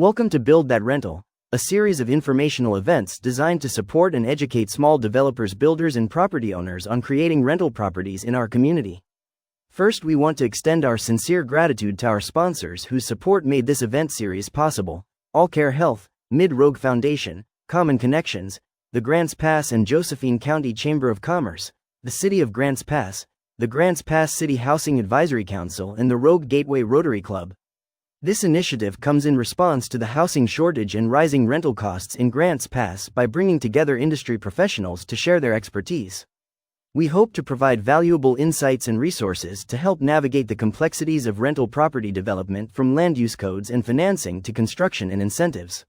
Welcome to Build That Rental, a series of informational events designed to support and educate small developers, builders, and property owners on creating rental properties in our community. First, we want to extend our sincere gratitude to our sponsors whose support made this event series possible: All Care Health, Mid-Rogue Foundation, Common Connections, the Grants Pass and Josephine County Chamber of Commerce, the City of Grants Pass, the Grants Pass City Housing Advisory Council, and the Rogue Gateway Rotary Club. This initiative comes in response to the housing shortage and rising rental costs in Grants Pass by bringing together industry professionals to share their expertise. We hope to provide valuable insights and resources to help navigate the complexities of rental property development, from land use codes and financing to construction and incentives.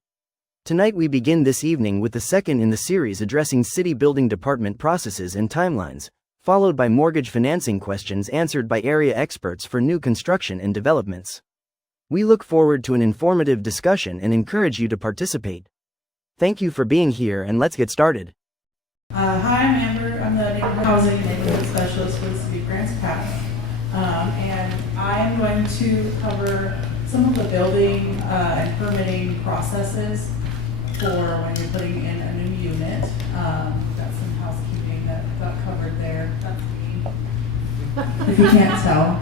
Tonight we begin this evening with the second in the series addressing city building department processes and timelines, followed by mortgage financing questions answered by area experts for new construction and developments. We look forward to an informative discussion and encourage you to participate. Thank you for being here, and let's get started. Hi, I'm Amber. I'm the Neighborhood Housing Neighborhood Specialist for the City of Grants Pass. And I'm going to cover some of the building and permitting processes for when you're putting in a new unit. Got some housekeeping that got covered there. That's me, if you can't tell.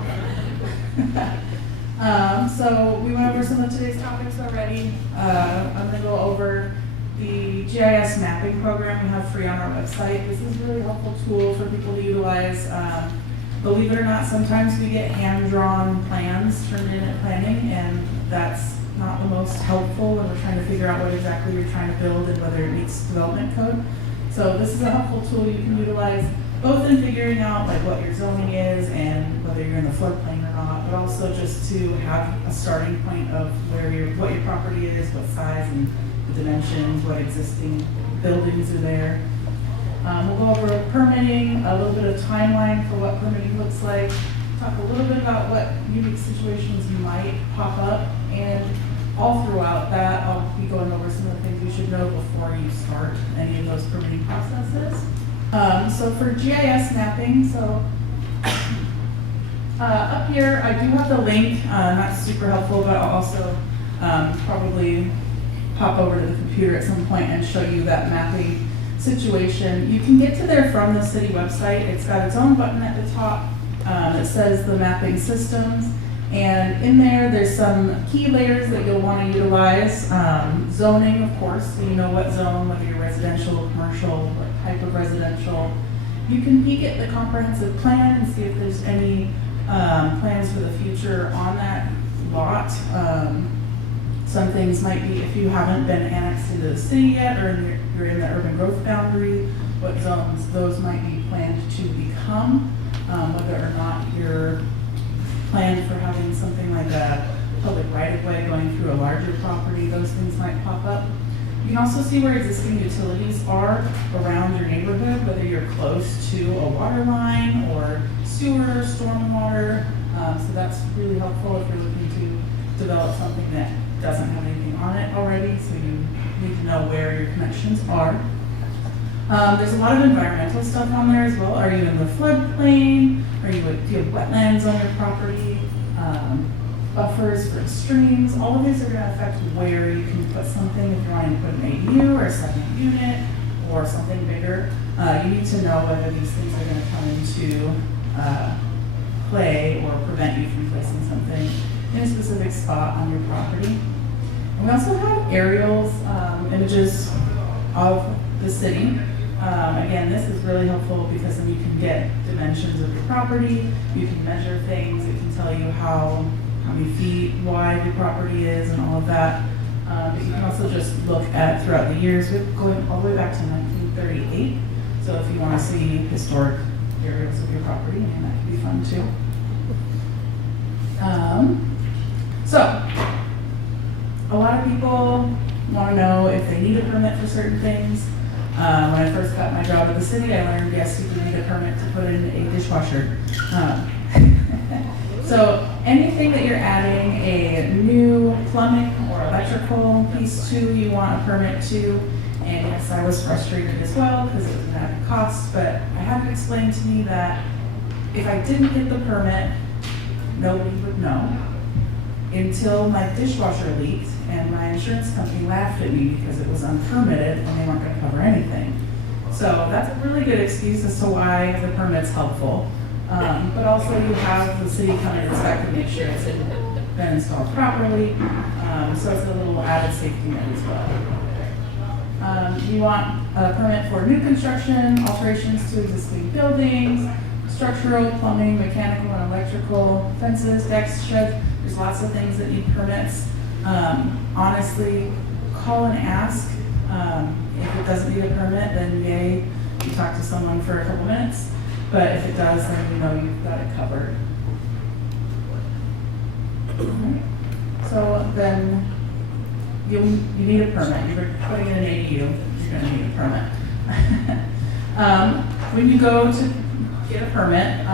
So we went over some of today's topics already. I'm going to go over the GIS mapping program we have free on our website. This is a really helpful tool for people to utilize. Believe it or not, sometimes we get hand-drawn plans turned in at planning, and that's not the most helpful when we're trying to figure out what exactly you're trying to build and whether it meets development code. So this is a helpful tool you can utilize both in figuring out like what your zoning is and whether you're in the floodplain or not, but also just to have a starting point of what your property is, what size and the dimensions, what existing buildings are there. We'll go over permitting, a little bit of timeline for what permitting looks like, talk a little bit about what unique situations might pop up, and all throughout that I'll be going over some of the things you should know before you start any of those permitting processes. So for GIS mapping, up here I do have the link, not super helpful, but I'll also probably hop over to the computer at some point and show you that mapping situation. You can get to there from the city website. It's got its own button at the top that says the mapping systems, and in there's some key layers that you'll want to utilize. Zoning, of course, so you know what zone, whether you're residential or commercial, what type of residential. You can peek at the comprehensive plan and see if there's any plans for the future on that lot. Some things might be, if you haven't been annexed into the city yet, or you're in the urban growth boundary, what zones those might be planned to become, whether or not you're planned for having something like a public right-of-way going through a larger property, those things might pop up. You can also see where existing utilities are around your neighborhood, whether you're close to a water line or sewer, stormwater. So that's really helpful if you're looking to develop something that doesn't have anything on it already, so you need to know where your connections are. There's a lot of environmental stuff on there as well. Are you in the floodplain? Do you have wetlands on your property? Buffers for streams? All of these are going to affect where you can put something. If you're wanting to put an ADU or a second unit or something bigger, you need to know whether these things are going to come into play or prevent you from placing something in a specific spot on your property. And we also have aerials, images of the city. Again, this is really helpful because then you can get dimensions of your property, you can measure things, it can tell you how many feet wide your property is and all of that. But you can also just look at throughout the years, we're going all the way back to 1938. So if you want to see historic areas of your property, and that could be fun too. So a lot of people want to know if they need a permit for certain things. When I first got my job at the city, I learned, yes, you do need a permit to put in a dishwasher. So anything that you're adding a new plumbing or electrical piece to, you want a permit to. And yes, I was frustrated as well because it was an added cost, but I had it explained to me that if I didn't get the permit, nobody would know until my dishwasher leaked and my insurance insurance company laughed at me because it was unpermitted and they weren't going to cover anything. So that's a really good excuse as to why the permit's helpful. But also you have the city come and inspect and make sure it's been installed properly. So it's a little added safety net as well. You want a permit for new construction, alterations to existing buildings, structural, plumbing, mechanical, and electrical, fences, decks, sheds. There's lots of things that need permits. Honestly, call and ask. If it doesn't need a permit, then yay, you talk to someone for a couple minutes. But if it does, then you know you've got it covered. Right. So then you need a permit. You're putting in an ADU, you're going to need a permit. When you go to get a permit,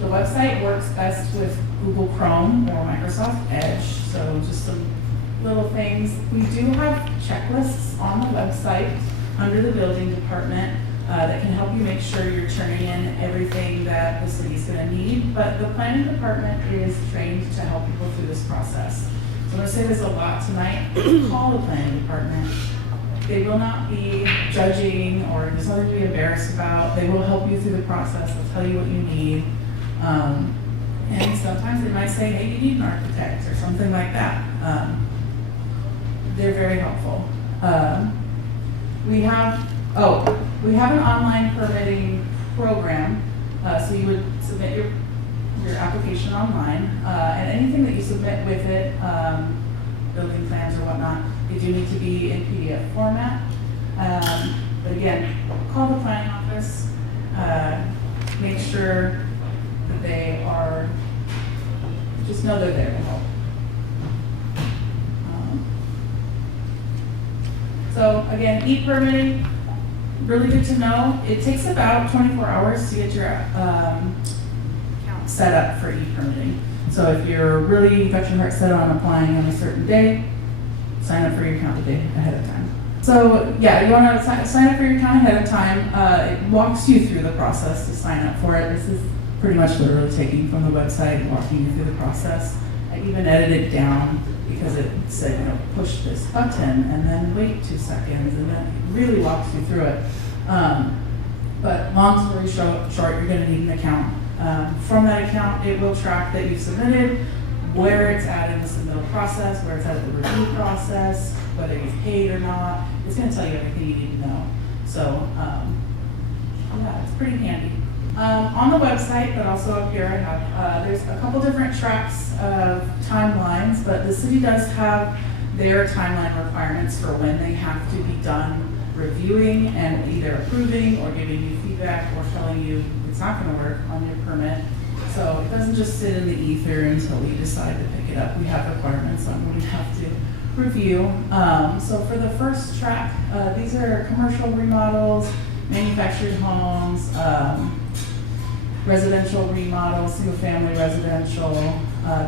the website works best with Google Chrome or Microsoft Edge. So just some little things. We do have checklists on the website under the building department that can help you make sure you're turning in everything that the city's going to need. But the planning department is trained to help people through this process. So I'm going to say this a lot tonight. Call the planning department. They will not be judging or there's nothing to be embarrassed about. They will help you through the process. They'll tell you what you need. And sometimes they might say, hey, you need an architect or something like that. They're very helpful. We have an online permitting program. So you would submit your application online, and anything that you submit with it, building plans or whatnot, they do need to be in PDF format. But again, call the planning office, make sure that they are, just know they're there to help. So again, e-permitting, really good to know. It takes about 24 hours to get your account set up for e-permitting. So if you're really got your heart set on applying on a certain day, sign up for your account a day ahead of time. So yeah, you want to sign up for your account ahead of time. It walks you through the process to sign up for it. This is pretty much literally taking from the website and walking you through the process. I even edited it down because it said, push this button and then wait 2 seconds, and then it really walks you through it. But long story short, you're going to need an account. From that account, it will track that you've submitted, where it's at in the submittal process, where it's at in the review process, whether you've paid or not. It's going to tell you everything you need to know. So, yeah, it's pretty handy. On the website, but also up here, I have, there's a couple different tracks of timelines, but the city does have their timeline requirements for when they have to be done reviewing and either approving or giving you feedback or telling you it's not going to work on your permit. So it doesn't just sit in the ether until we decide to pick it up. We have requirements on what we have to review. So for the first track, these are commercial remodels, manufactured homes, residential remodels, single family residential.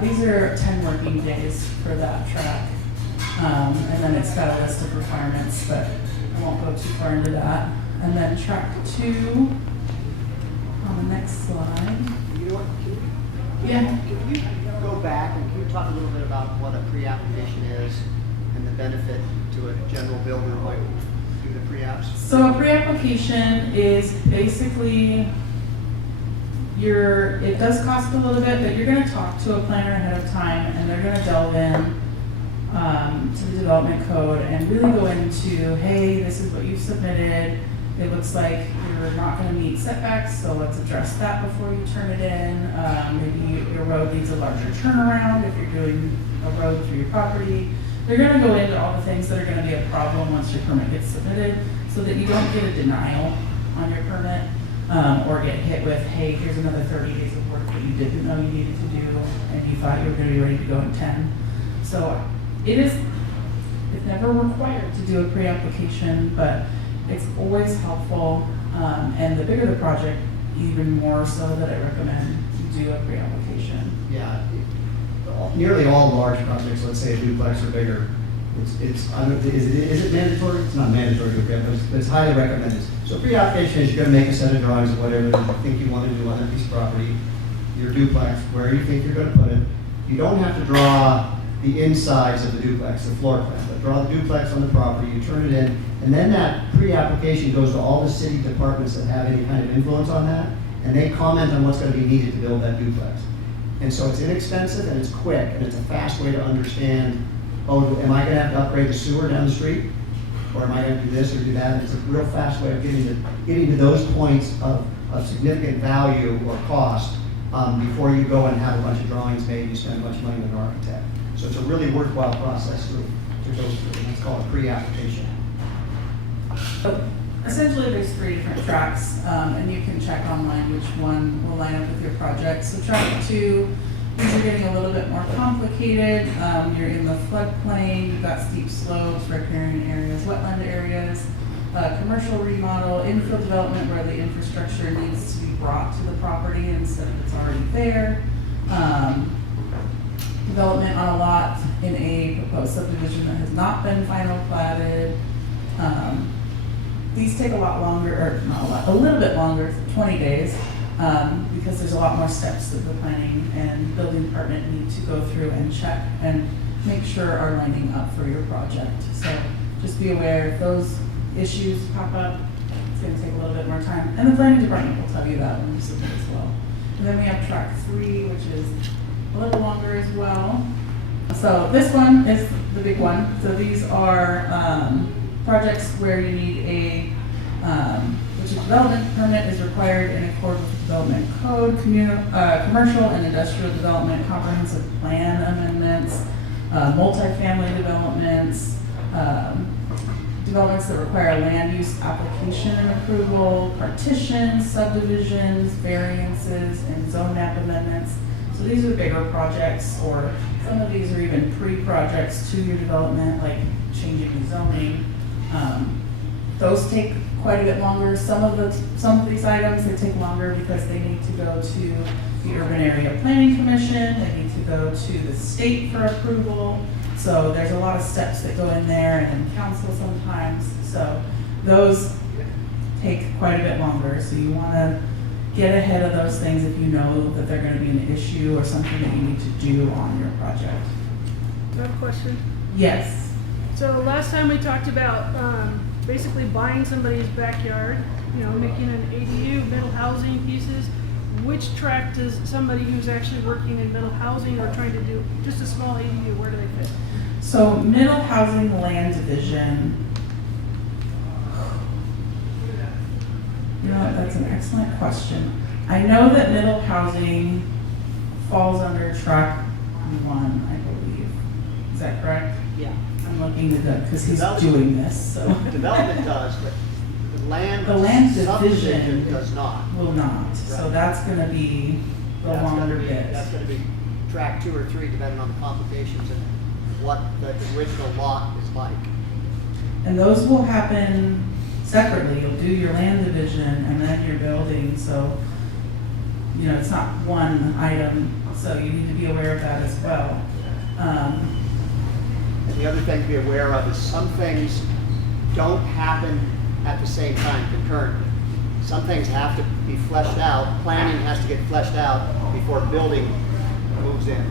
These are 10 working days for that track. And then it's got a list of requirements, but I won't go too far into that. And then track 2 on the next slide. You know what? Yeah. Can you go back and can you talk a little bit about what a pre-application is and the benefit to a general builder like do the pre-apps? So a pre-application is basically it does cost a little bit, but you're going to talk to a planner ahead of time, and they're going to delve in to the development code and really go into, hey, this is what you've submitted. It looks like you're not going to meet setbacks, so let's address that before you turn it in. Maybe your road needs a larger turnaround if you're doing a road through your property. They're going to go into all the things that are going to be a problem once your permit gets submitted so that you don't get a denial on your permit or get hit with, hey, here's another 30 days of work that you didn't know you needed to do and you thought you were going to be ready to go in 10. So it's never required to do a pre-application, but it's always helpful, and the bigger the project, even more so that I recommend you do a pre-application. Yeah, nearly all large projects, let's say a duplex or bigger, is it mandatory? It's not mandatory to pre but it's highly recommended. So pre-application is you're going to make a set of drawings of whatever you think you want to do on that piece of property, your duplex, where you think you're going to put it. You don't have to draw the insides of the duplex, the floor plan. But draw the duplex on the property, you turn it in, and then that pre-application goes to all the city departments that have any kind of influence on that, and they comment on what's going to be needed to build that duplex. And so it's inexpensive and it's quick and it's a fast way to understand, oh, am I going to have to upgrade the sewer down the street? Or am I going to do this or do that? And it's a real fast way of getting to those points of significant value or cost before you go and have a bunch of drawings made, you spend a bunch of money with an architect. So it's a really worthwhile process to go through, and it's called a pre-application. So essentially, there's 3 different tracks, and you can check online which one will line up with your project. So track 2, these are getting a little bit more complicated. You're in the floodplain, you've got steep slopes, riparian areas, wetland areas, commercial remodel, infill development where the infrastructure needs to be brought to the property instead of it's already there. Development on a lot in a proposed subdivision that has not been final platted. These take a lot longer, or not a lot, a little bit longer, 20 days, because there's a lot more steps that the planning and building department need to go through and check and make sure are lining up for your project. So just be aware if those issues pop up, it's going to take a little bit more time. And the planning department will tell you that when you submit as well. And then we have track 3, which is a little longer as well. So this one is the big one. So these are projects where you need which a development permit is required in accordance with the development code, commercial and industrial development, comprehensive plan amendments, multifamily developments, developments that require land use application and approval, partitions, subdivisions, variances, and zone map amendments. So these are bigger projects, or some of these are even pre-projects to your development, like changing the zoning. Those take quite a bit longer. Some of these items, they take longer because they need to go to the Urban Area Planning Commission, they need to go to the state for approval. So there's a lot of steps that go in there, and then council sometimes. So those take quite a bit longer. So you want to get ahead of those things if you know that they're going to be an issue or something that you need to do on your project. I have a question. Yes. So last time we talked about basically buying somebody's backyard, making an ADU, middle housing pieces. Which track does somebody who's actually working in middle housing or trying to do just a small ADU, where do they fit? So middle housing land division. That's an excellent question. I know that middle housing falls under track 1, I believe. Is that correct? Yeah. I'm looking at that because he's Development- doing this, so. Development does, but the land division subdivision does not. will not. So Right. that's going to be the That's gonna longer be- bit. That's gonna be track 2 or 3, depending on the complications and what the original lot is like. And those will happen separately. You'll do your land division and then your building. So, it's not one item. So you need to be aware of that as well. And the other thing to be aware of is some things don't happen at the same time concurrently. Some things have to be fleshed out, planning has to get fleshed out before building moves in.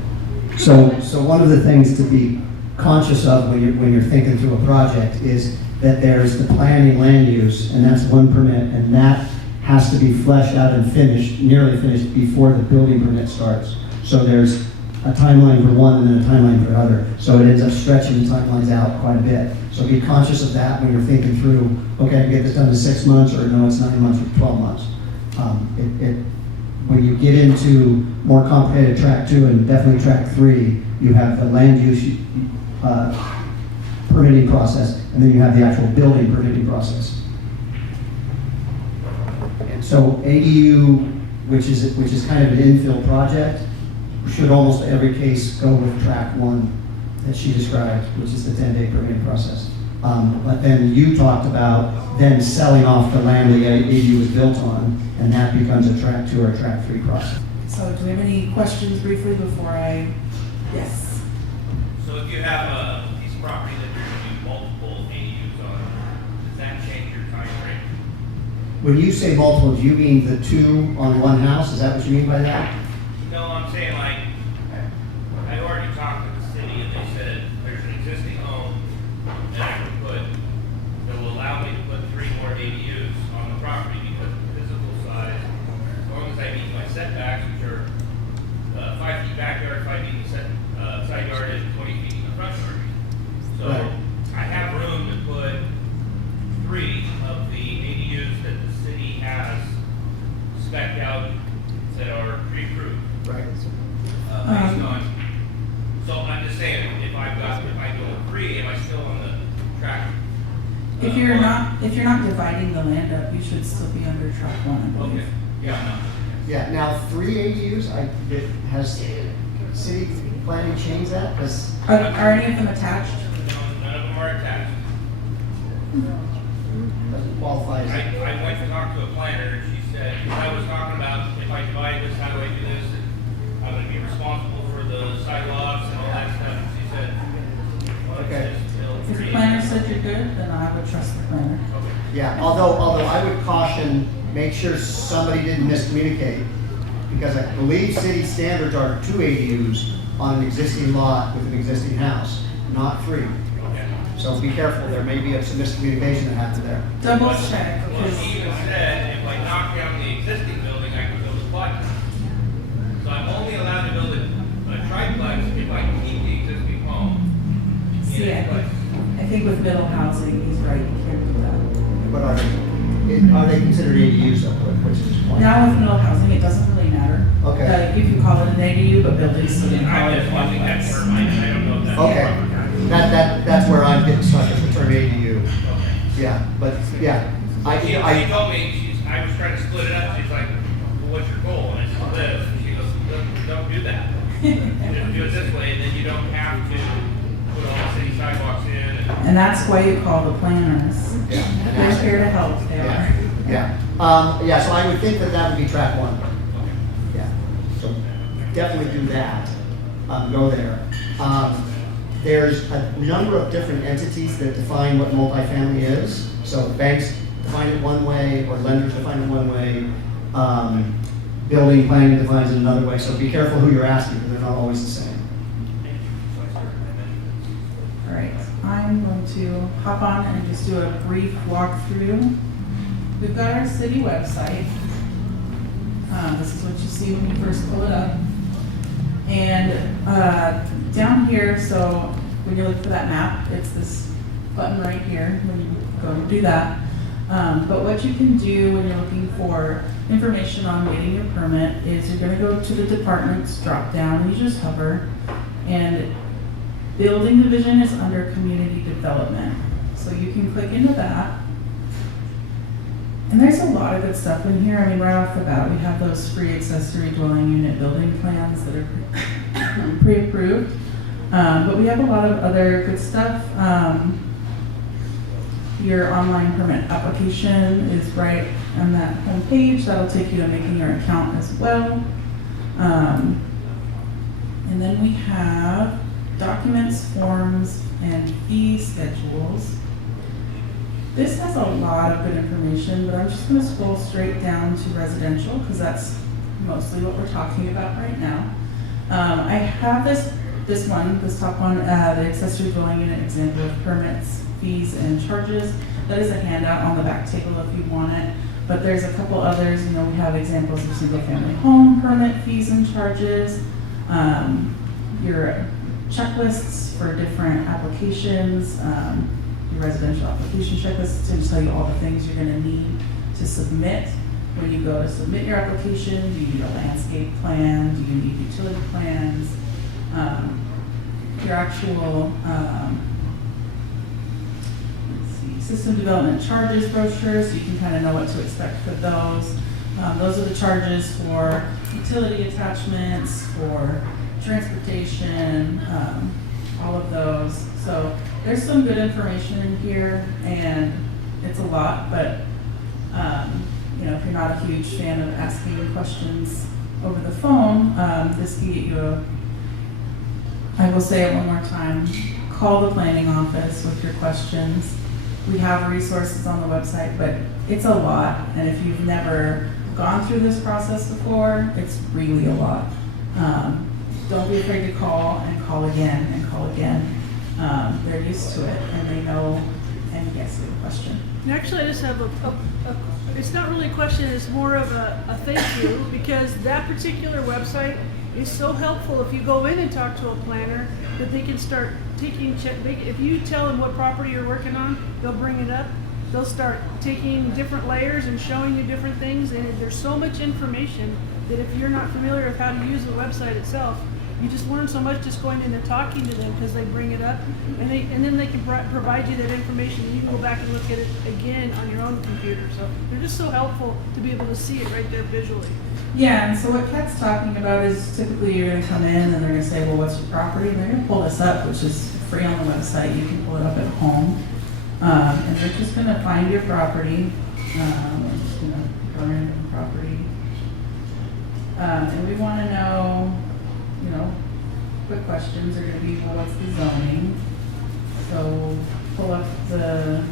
So one of the things to be conscious of when you're thinking through a project is that there's the planning land use, and that's one permit, and that has to be fleshed out and nearly finished before the building permit starts. So there's a timeline for one and then a timeline for other. So it ends up stretching the timelines out quite a bit. So be conscious of that when you're thinking through, okay, I can get this done in 6 months, or no, it's 9 months or 12 months. When you get into more complicated track 2 and definitely track 3, you have the land use permitting process, and then you have the actual building permitting process. And so ADU, which is kind of an infill project, should almost every case go with track 1 that she described, which is the 10-day permitting process. But then you talked about then selling off the land the ADU was built on, and that becomes a track 2 or a track 3 process. So do we have any questions briefly before yes? So if you have a piece of property that you're going to do multiple ADUs on, does that change your time frame? When you say multiple, do you mean the 2 on one house? Is that what you mean by that? No, I'm saying like, I already talked to the city and they If you're not dividing the land up, you should still be under track one, I believe. Okay, yeah, Yeah, now 3 ADUs, has city planning changed that? Because, Are any of them attached? no, none of them are attached. doesn't qualify as. I went to talk to a planner, and she said, I was talking about if I divide this, how do I do this? And I'm gonna be responsible for the sidewalks and all that stuff. And she said, well, Okay. it's just still If the three. planner said you're good, then I would trust the planner. Okay. Yeah, although I would caution, make sure somebody didn't miscommunicate, because I believe city standards are 2 ADUs on an existing lot with an existing house, not 3. Okay. So be careful, there may be some miscommunication that happened there. Double check, Well, because she even said, if I knock down the existing building, I can build a quadplex. So I'm only allowed to build a triplex if I keep the existing home. see, I think with middle housing, he's right, you can't do that. But are they considered ADUs though, which is one? Now with middle housing, it doesn't really matter. Okay. You can call it an ADU, but buildings still can call I'm it a just using that complex. term, I don't know if that's. Okay, that's where I'm getting stuck at the term ADU. Okay. Yeah, but, yeah, She I, told me, I was trying to split it up, she's like, well, what's your goal? And I said, this, and she goes, don't do that. Just do it this way, and then you don't have to put all the city sidewalks in and. And that's why you call the planners. yeah. They're here to help, they are. Yeah, so I would think that would be track 1. Yeah, so definitely do that, go there. There's a number of different entities that define what multifamily is. So banks define it one way, or lenders define it one way. Building planning defines it another way, so be careful who you're asking, because they're not always the same. All right, I'm going to hop on and just do a brief walkthrough. We've got our city website. This is what you see when you first pull it up. And down here, so when you look for that map, it's this button right here when you go and do that. But what you can do when you're looking for information on getting your permit is you're going to go to the departments drop down, and you just hover, and building division is under community development. So you can click into that. And there's a lot of good stuff in here. I mean, right off the bat, we have those free accessory dwelling unit building plans that are pre-approved. But we have a lot of other good stuff. Your online permit application is right on that home page. That'll take you to making your account as well. And then we have documents, forms, and fee schedules. This has a lot of good information, but I'm just going to scroll straight down to residential because that's mostly what we're talking about right now. I have this top one, the accessory dwelling unit example of permits, fees, and charges. That is a handout on the back table if you want it. But there's a couple others. You know, we have examples of single family home permit fees and charges. Your checklists for different applications. Your residential application checklist to tell you all the things you're going to need to submit. When you go to submit your application, do you need a landscape plan? Do you need utility plans? Your actual system development charges brochures, so you can kind of know what to expect for those. Those are the charges for utility attachments, for transportation, all of those. So there's some good information in here, and it's a lot, but you know, if you're not a huge fan of asking questions over the phone, this can get you I will say it one more time, call the planning office with your questions. We have resources on the website, but it's a lot, and if you've never gone through this process before, it's really a lot. Don't be afraid to call and call again and call again. They're used to it and they know and yes, you have a question. Actually, I just have it's not really a question, it's more of a thank you, because that particular website is so helpful if you go in and talk to a planner that they can start taking if you tell them what property you're working on, they'll bring it up. They'll start taking different layers and showing you different things, and there's so much information that if you're not familiar with how to use the website itself, You just learn so much just going in and talking to them because they bring it up, and then they can provide you that information, and you can go back and look at it again on your own computer. So they're just so helpful to be able to see it right there visually. Yeah, and so what Heth's talking about is typically you're gonna come in and they're gonna say, well, what's your property? And they're gonna pull this up, which is free on the website. You can pull it up at home. And they're just gonna find your property. I'm just gonna go random property. And we wanna know, quick questions are gonna be, well, what's the zoning? So we'll pull up the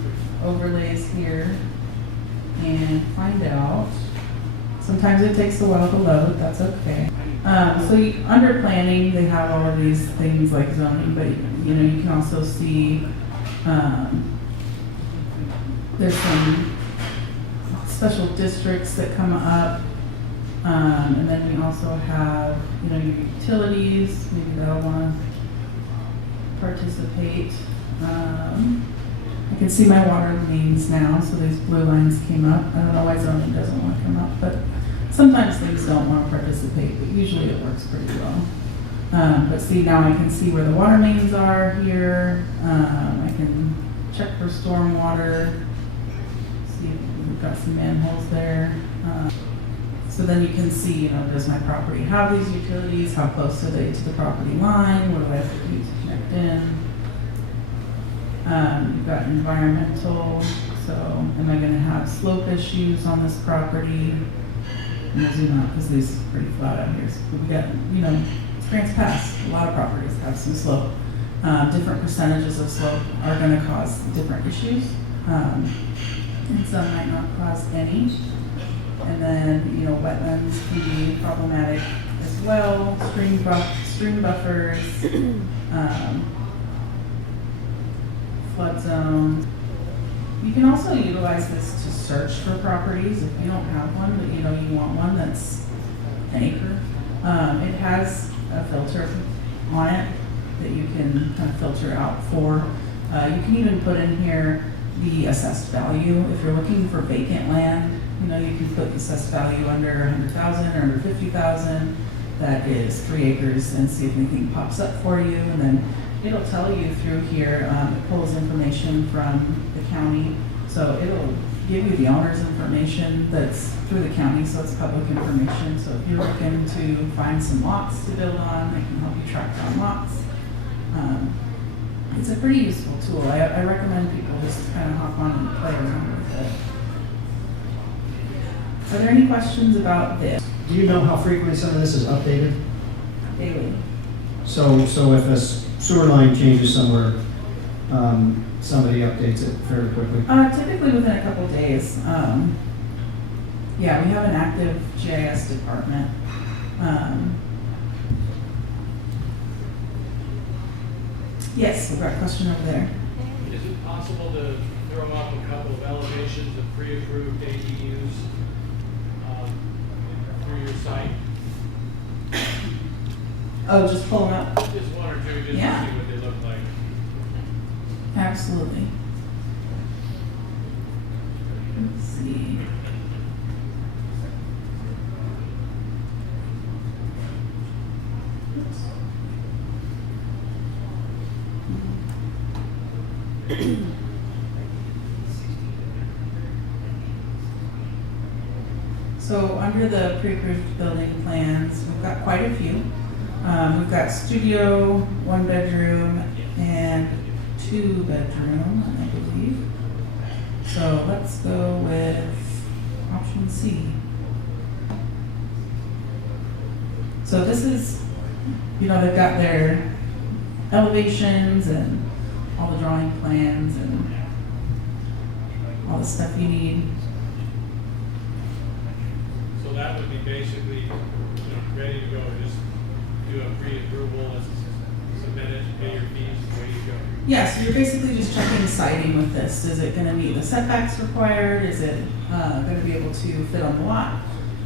overlays here and find out. Sometimes it takes a while to load, that's okay. Under planning, they have all of these things like zoning, but you can also see, there's some special districts that come up. And then we also have, your utilities, maybe they'll want to participate. I can see my water mains now, so these blue lines came up. I don't know why zoning doesn't want to come up, but sometimes things don't want to participate, but usually it works pretty well. But see, now I can see where the water mains are here. I can check for stormwater. See if we've got some manholes there. So then you can see, does my property have these utilities? How close are they to the property line? What do I have to do to connect in? You've got environmental, so am I going to have slope issues on this property? And we'll zoom out because these are pretty flat out here. So we got, Grants Pass, a lot of properties have some slope. Different percentages of slope are going to cause different issues. And some might not cause any. And then, wetlands can be problematic as well, stream buffers, flood zone. You can also utilize this to search for properties if you don't have one, but you want one that's an acre. It has a filter on it that you can kind of filter out for. You can even put in here the assessed value. If you're looking for vacant land, you can put the assessed value under 100,000 or under 50,000. That is 3 acres, and see if anything pops up for you. And then it'll tell you through here. It pulls information from the county, so it'll give you the owner's information that's through the county, so it's public information. So if you're looking to find some lots to build on, they can help you track down lots. It's a pretty useful tool. I recommend people just kind of hop on and play around with it. Are there any questions about this? Do you know how frequently some of this is updated? Daily. So if a sewer line changes somewhere, somebody updates it fairly quickly? Typically within a couple days. Yeah, we have an active GIS department. Yes, we've got a question over there. Is it possible to throw up a couple of elevations of pre-approved ADUs through your site? Oh, just pull them up? Just one or two, just Yeah. to see what they look like. Absolutely. Let's see. So under the pre-approved building plans, we've got quite a few. We've got studio, 1 bedroom, and 2 bedroom, I believe. So let's go with option C. So this is, they've got their elevations and all the drawing plans and all the stuff you need. So that would be basically, ready to go, just do a pre-approval, submit it, pay your fees, away you go. Yeah, so you're basically just checking siding with this. Is it gonna meet the setbacks required? Is it gonna be able to fit on the lot?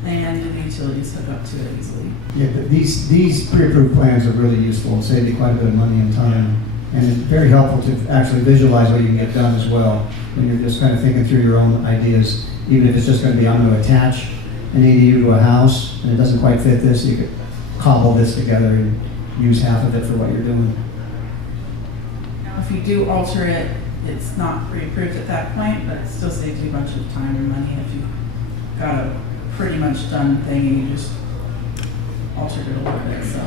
And do the utilities hook up to it easily? Yeah, but these pre-approved plans are really useful, save you quite a bit of money and time. And it's very helpful to actually visualize what you can get done as well, when you're just kind of thinking through your own ideas. Even if it's just going to be, I'm going to attach an ADU to a house, and it doesn't quite fit this, you could cobble this together and use half of it for what you're doing. Now, if you do alter it, it's not pre-approved at that point, but it still saves you a bunch of time and money if you've got a pretty much done thing and you just altered it a little bit, so.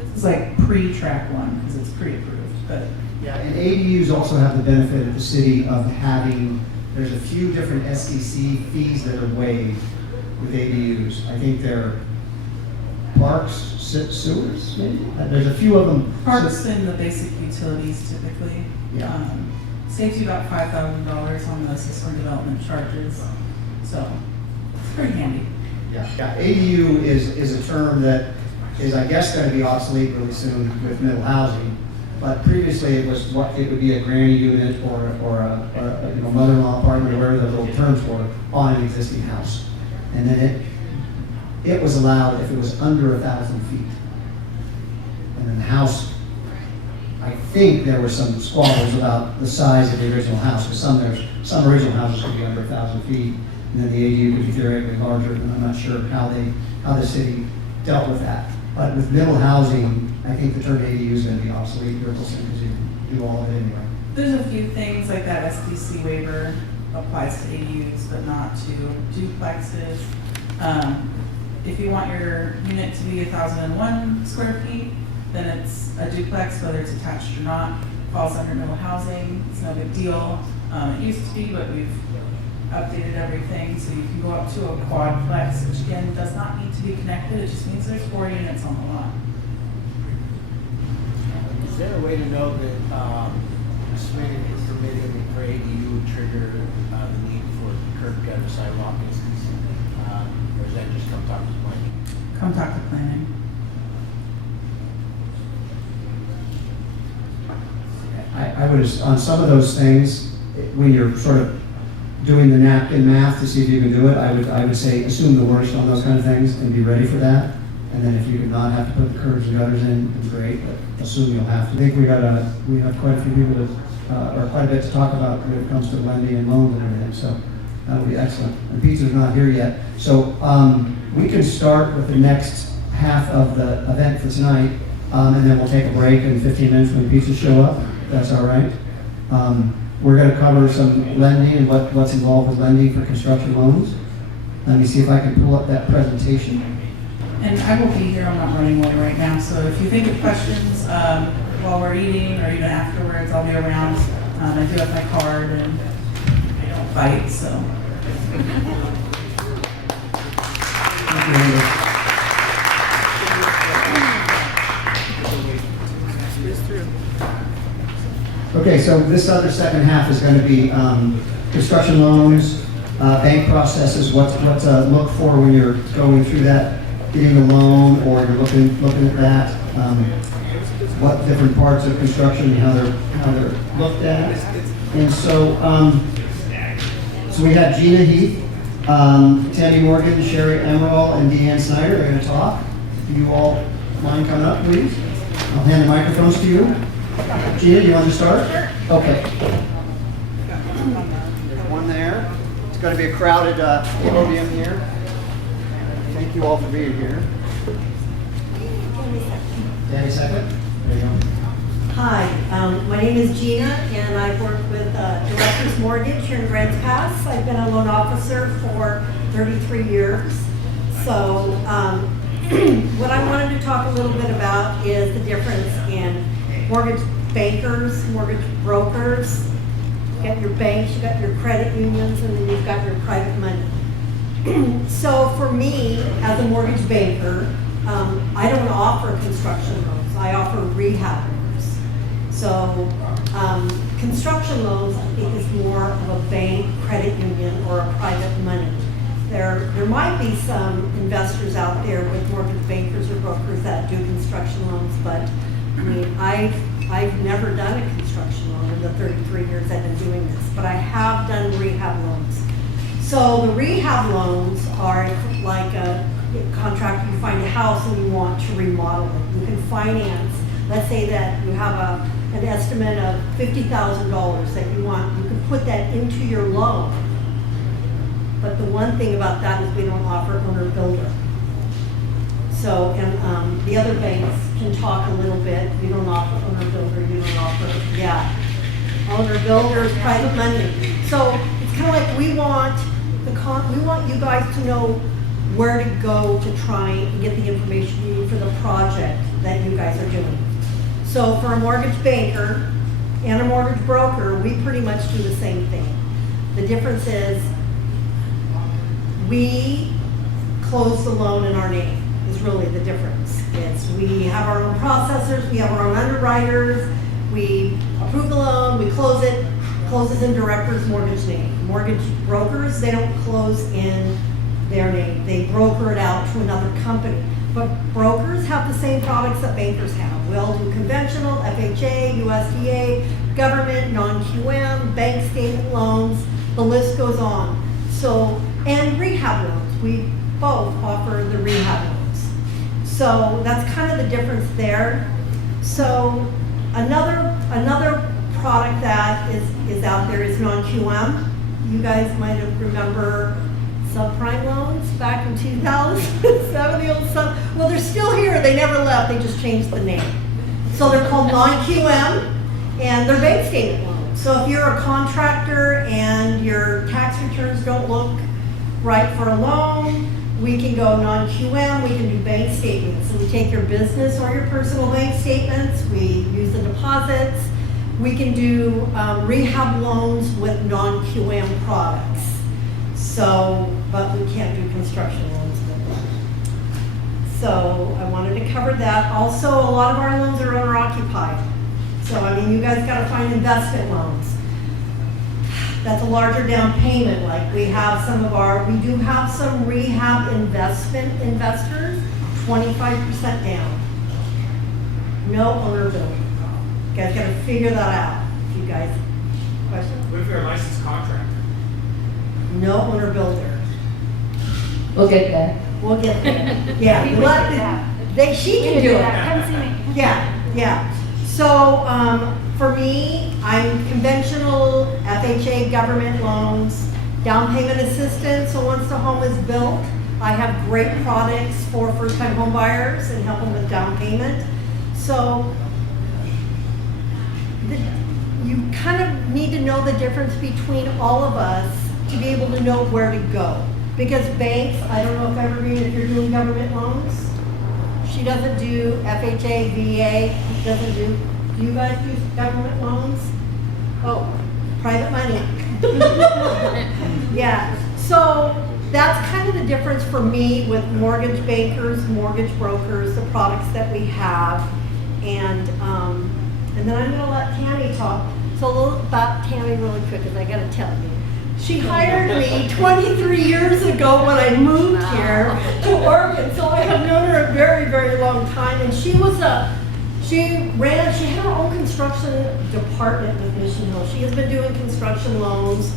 This is like pre-track one, because it's pre-approved, but. Yeah, and ADUs also have the benefit of the city of having, there's a few different SDC fees that are waived with ADUs. I think they're parks, sewers, maybe? There's a few of them. Parks and the basic utilities typically. Yeah. Saves you about $5,000 on the system development charges, so it's pretty handy. Yeah, ADU is a term that is, I guess, going to be obsolete really soon with middle housing. But previously, it was what it would be a granny unit or a mother-in-law apartment or whatever the little terms were on an existing house, and then it was allowed if it was under 1,000 feet. And then the house, I think there were some squabbles about the size of the original house, because some original houses could be under 1,000 feet, and then the ADU could be theoretically larger, and I'm not sure how the city dealt with that. But with middle housing, I think the term ADU is going to be obsolete real soon, because you do all of it anyway. There's a few things like that SDC waiver applies to ADUs, but not to duplexes. If you want your unit to be 1,001 square feet, then it's a duplex, whether it's attached or not, falls under middle housing. It's no big deal. It used to be, but we've updated everything, so you can go up to a quadplex, which again does not need to be connected. It just means there's 4 units on the lot. Is there a way to know that submitting for permitting for ADU would trigger the need for curb gutter sidewalk instance? Or is that just come talk to planning? Come talk to planning. I would, on some of those things, when you're sort of doing the napkin math to see if you can do it, I would say assume the worst on those kind of things and be ready for that. And then if you do not have to put the curbs and gutters in, it's great, but assume you'll have to. I think we have quite a few people or quite a bit to talk about when it comes to lending and loans and everything, so that'll be excellent. And pizza's not here yet, so we can start with the next half of the event for tonight, and then we'll take a break in 15 minutes when the pizzas show up. That's all right. We're going to cover some lending and what's involved with lending for construction loans. Let me see if I can pull up that presentation. And I will be here, I'm not running away right now, so if you think of questions while we're eating or even afterwards, I'll be around. I do have my card and I don't bite, so. Thank you, Amber. Okay, so this other second half is going to be construction loans, bank processes, what to look for when you're going through that, getting a loan, or you're looking at that, what different parts of construction and how they're looked at. And so we have Jena, Heth, Tammy Morgan, Sheri Amaral, and Deanne Snyder. They're going to talk. Do you all mind coming up, please? I'll hand the microphones to you. Jena, you want to start? Sure. Okay. There's one there. It's going to be a crowded podium here. Thank you all for being here. Danny second. There you go. Hi, my name is Jena, and I work with Directors Mortgage here in Grants Pass. I've been a loan officer for 33 years. So what I wanted to talk a little bit about is the difference in mortgage bankers, mortgage brokers. You got your banks, you got your credit unions, and then you've got your private money. So for me, as a mortgage banker, I don't offer construction loans. I offer rehab loans. So construction loans, I think, is more of a bank, credit union, or a private money. There might be some investors out there with mortgage bankers or brokers that do construction loans, but I mean, I've never done a construction loan in the 33 years I've been doing this, but I have done rehab loans. So the rehab loans are like a contract. You find a house and you want to remodel it. You can finance, let's say that you have an estimate of $50,000 that you want. You can put that into your loan. But the one thing about that is we don't offer owner builder. So, and the other banks can talk a little bit. You don't offer owner builder, you don't offer, yeah. Owner builders, private money. So it's kind of like we want you guys to know where to go to try and get the information you need for the project that you guys are doing. So for a mortgage banker and a mortgage broker, we pretty much do the same thing. The difference is we close the loan in our name is really the difference. It's we have our own processors, we have our own underwriters, we approve the loan, we close it, closes in director's mortgage name. Mortgage brokers, they don't close in their name. They broker it out to another company. But brokers have the same products that bankers have. We all do conventional, FHA, USDA, government, non-QM, bank statement loans, the list goes on. So, and rehab loans. We both offer the rehab loans. So that's kind of the difference there. So another product that is out there is non-QM. You guys might have remember subprime loans back in 2007, the old sub. Well, they're still here. They never left. They just changed the name. So they're called non-QM, and they're bank statement loans. So if you're a contractor and your tax returns don't look right for a loan, we can go non-QM. We can do bank statements. So we take your business or your personal bank statements. We use the deposits. We can do rehab loans with non-QM products. So, but we can't do construction loans with them. So I wanted to cover that. Also, a lot of our loans are owner occupied. So, I mean, you guys gotta find investment loans. That's a larger down payment. Like we do have some rehab investors, 25% down. No owner builder. You guys gotta figure that out. If you guys, question? What if you're a licensed contractor? No owner builder. We'll get there. We'll get there. Yeah, she can do it. Come see me. Yeah. So for me, I'm conventional FHA government loans, down payment assistance. So once the home is built, I have great products for first-time home buyers and help them with down payment. So you kind of need to know the difference between all of us to be able to know where to go. Because banks, I don't know if Evergreen, if you're doing government loans, she doesn't do FHA, VA, doesn't do you guys do government loans? Oh, private money. Yeah, so that's kind of the difference for me with mortgage bankers, mortgage brokers, the products that we have. And then I'm gonna let Tammy talk. So a little about Tammy really quick, because I gotta tell you. She hired me 23 years ago when I moved here to Oregon, so I have known her a very, very long time. And she had her own construction department with Mission Hill. She has been doing construction loans,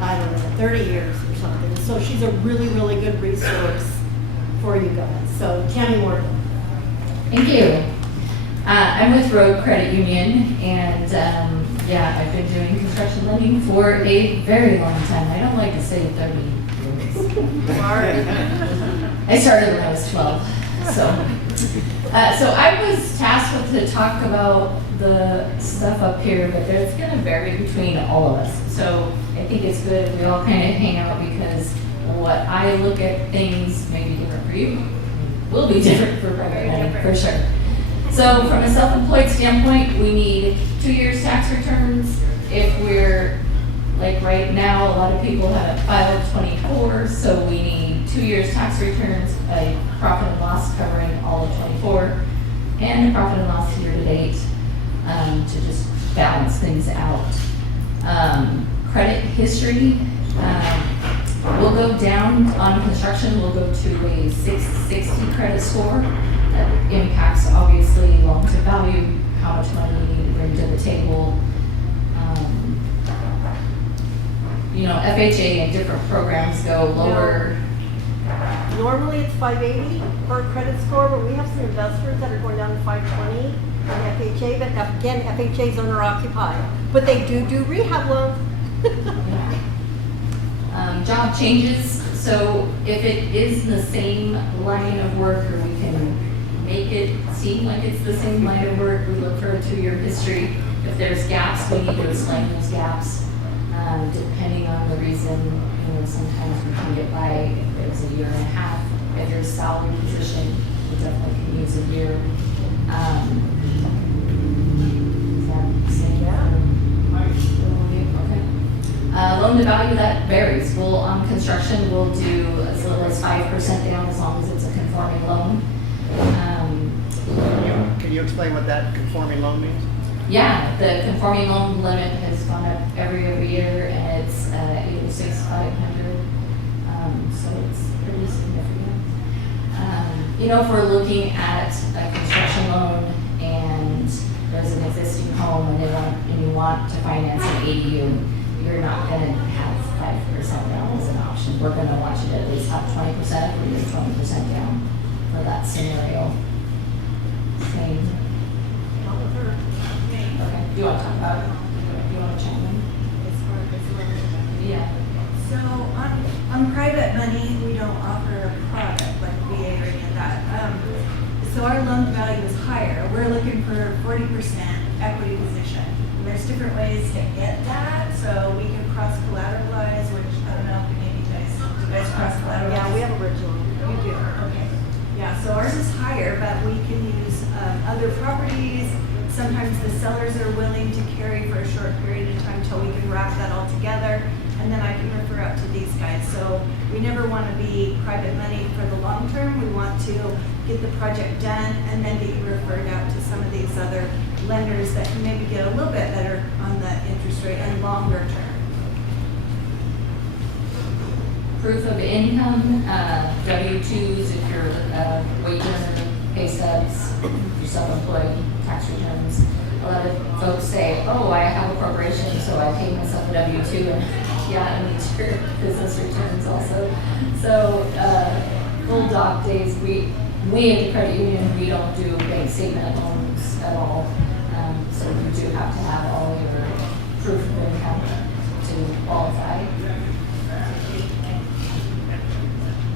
I don't know, 30 years or something. So she's a really, really good resource for you guys. So Tammy Morgan. Thank you. I'm with Road Credit Union, and I've been doing construction lending for a very long time. I don't like to say 30 years. I started when I was 12. So I was tasked with to talk about the stuff up here, but it's going to vary between all of us. So I think it's good if we all kind of hang out, because what I look at things may be different for you, will be different for everybody, for sure. So from a self-employed standpoint, we need 2 years tax returns. If we're, like right now, a lot of people have filed 24, so we need 2 years tax returns, a profit and loss covering all of 24, and a profit and loss year to date to just balance things out. Credit history, we'll go down on construction, we'll go to a 660 credit score. That impacts obviously loan to value, how much money you need to bring to the table. FHA and different programs go lower. Normally it's 580 for a credit score, but we have some investors that are going down to 520 on FHA. But again, FHA is owner occupied, but they do rehab loans. Job changes. So if it is the same line of work, or we can make it seem like it's the same line of work. We look for a 2-year history. If there's gaps, we need to explain those gaps. Depending on the reason, sometimes we can get by if there's a year and a half. If there's a salary position, we definitely can use a year. Loan to value, that varies. On construction, we'll do as little as 5% down as long as it's a conforming loan. Can you explain what that conforming loan means? Yeah, the conforming loan limit has gone up every year, and it's 86,500. So it's pretty significant. If we're looking at a construction loan and there's an existing home and you want to finance an ADU, you're not going to have 5% down as an option. We're going to want you to at least have 20% or use 20% down for that scenario. Same. Okay. Do you want to talk about it? Do you want to chime in? Yeah. So on private money, we don't offer a product like VA or any of that. So our loan to value is higher. We're looking for 40% equity position. And there's different ways to get that. So we can cross collateralize, which I don't know if any of you guys cross collateralize. Yeah, we have original. You do, okay. Yeah, so ours is higher, but we can use other properties. Sometimes the sellers are willing to carry for a short period of time until we can wrap that all together, and then I can refer out to these guys. So we never want to be private money for the long term. We want to get the project done and then get you referred out to some of these other lenders that can maybe get a little bit better on the interest rate and longer term. Proof of income, W-2s if you're wage earner, pay stubs, if you're self-employed, tax returns. A lot of folks say, oh, I have a corporation, so I pay myself a W-2, and yeah, I need your business returns also. So full doc days, we at the credit union, we don't do bank statement loans at all. So you do have to have all your proof of income to qualify.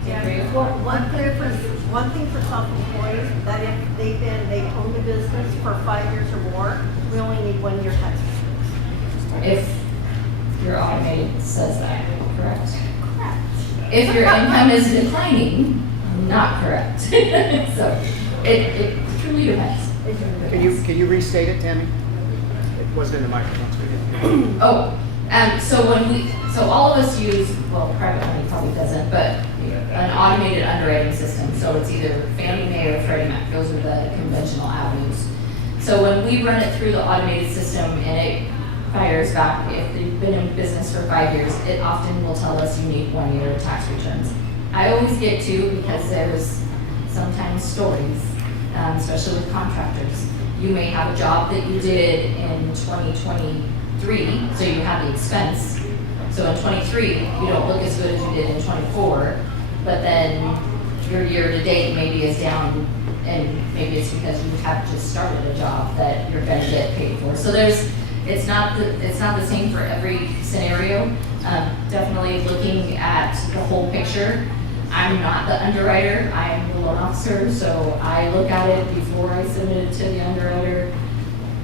Yeah, well, one thing for self-employed, that if they own the business for 5 years or more, we only need 1 year tax returns. If your automated says that, correct? Correct. If your income is declining, not correct. So it truly depends. Can you restate it, Tammy? It wasn't in the microphone. Oh, so all of us use, well, private money probably doesn't, but an automated underwriting system. So it's either Fannie Mae or Freddie Mac. Those are the conventional avenues. So when we run it through the automated system and it fires back, if they've been in business for 5 years, it often will tell us you need 1 year of tax returns. I always get 2 because there's sometimes stories, especially with contractors. You may have a job that you did in 2023, so you have the expense. So in 23, you don't look as good as you did in 24, but then your year to date maybe is down, and maybe it's because you have just started a job that you're going to get paid for. So it's not the same for every scenario. Definitely looking at the whole picture. I'm not the underwriter, I'm the loan officer, so I look at it before I submit it to the underwriter.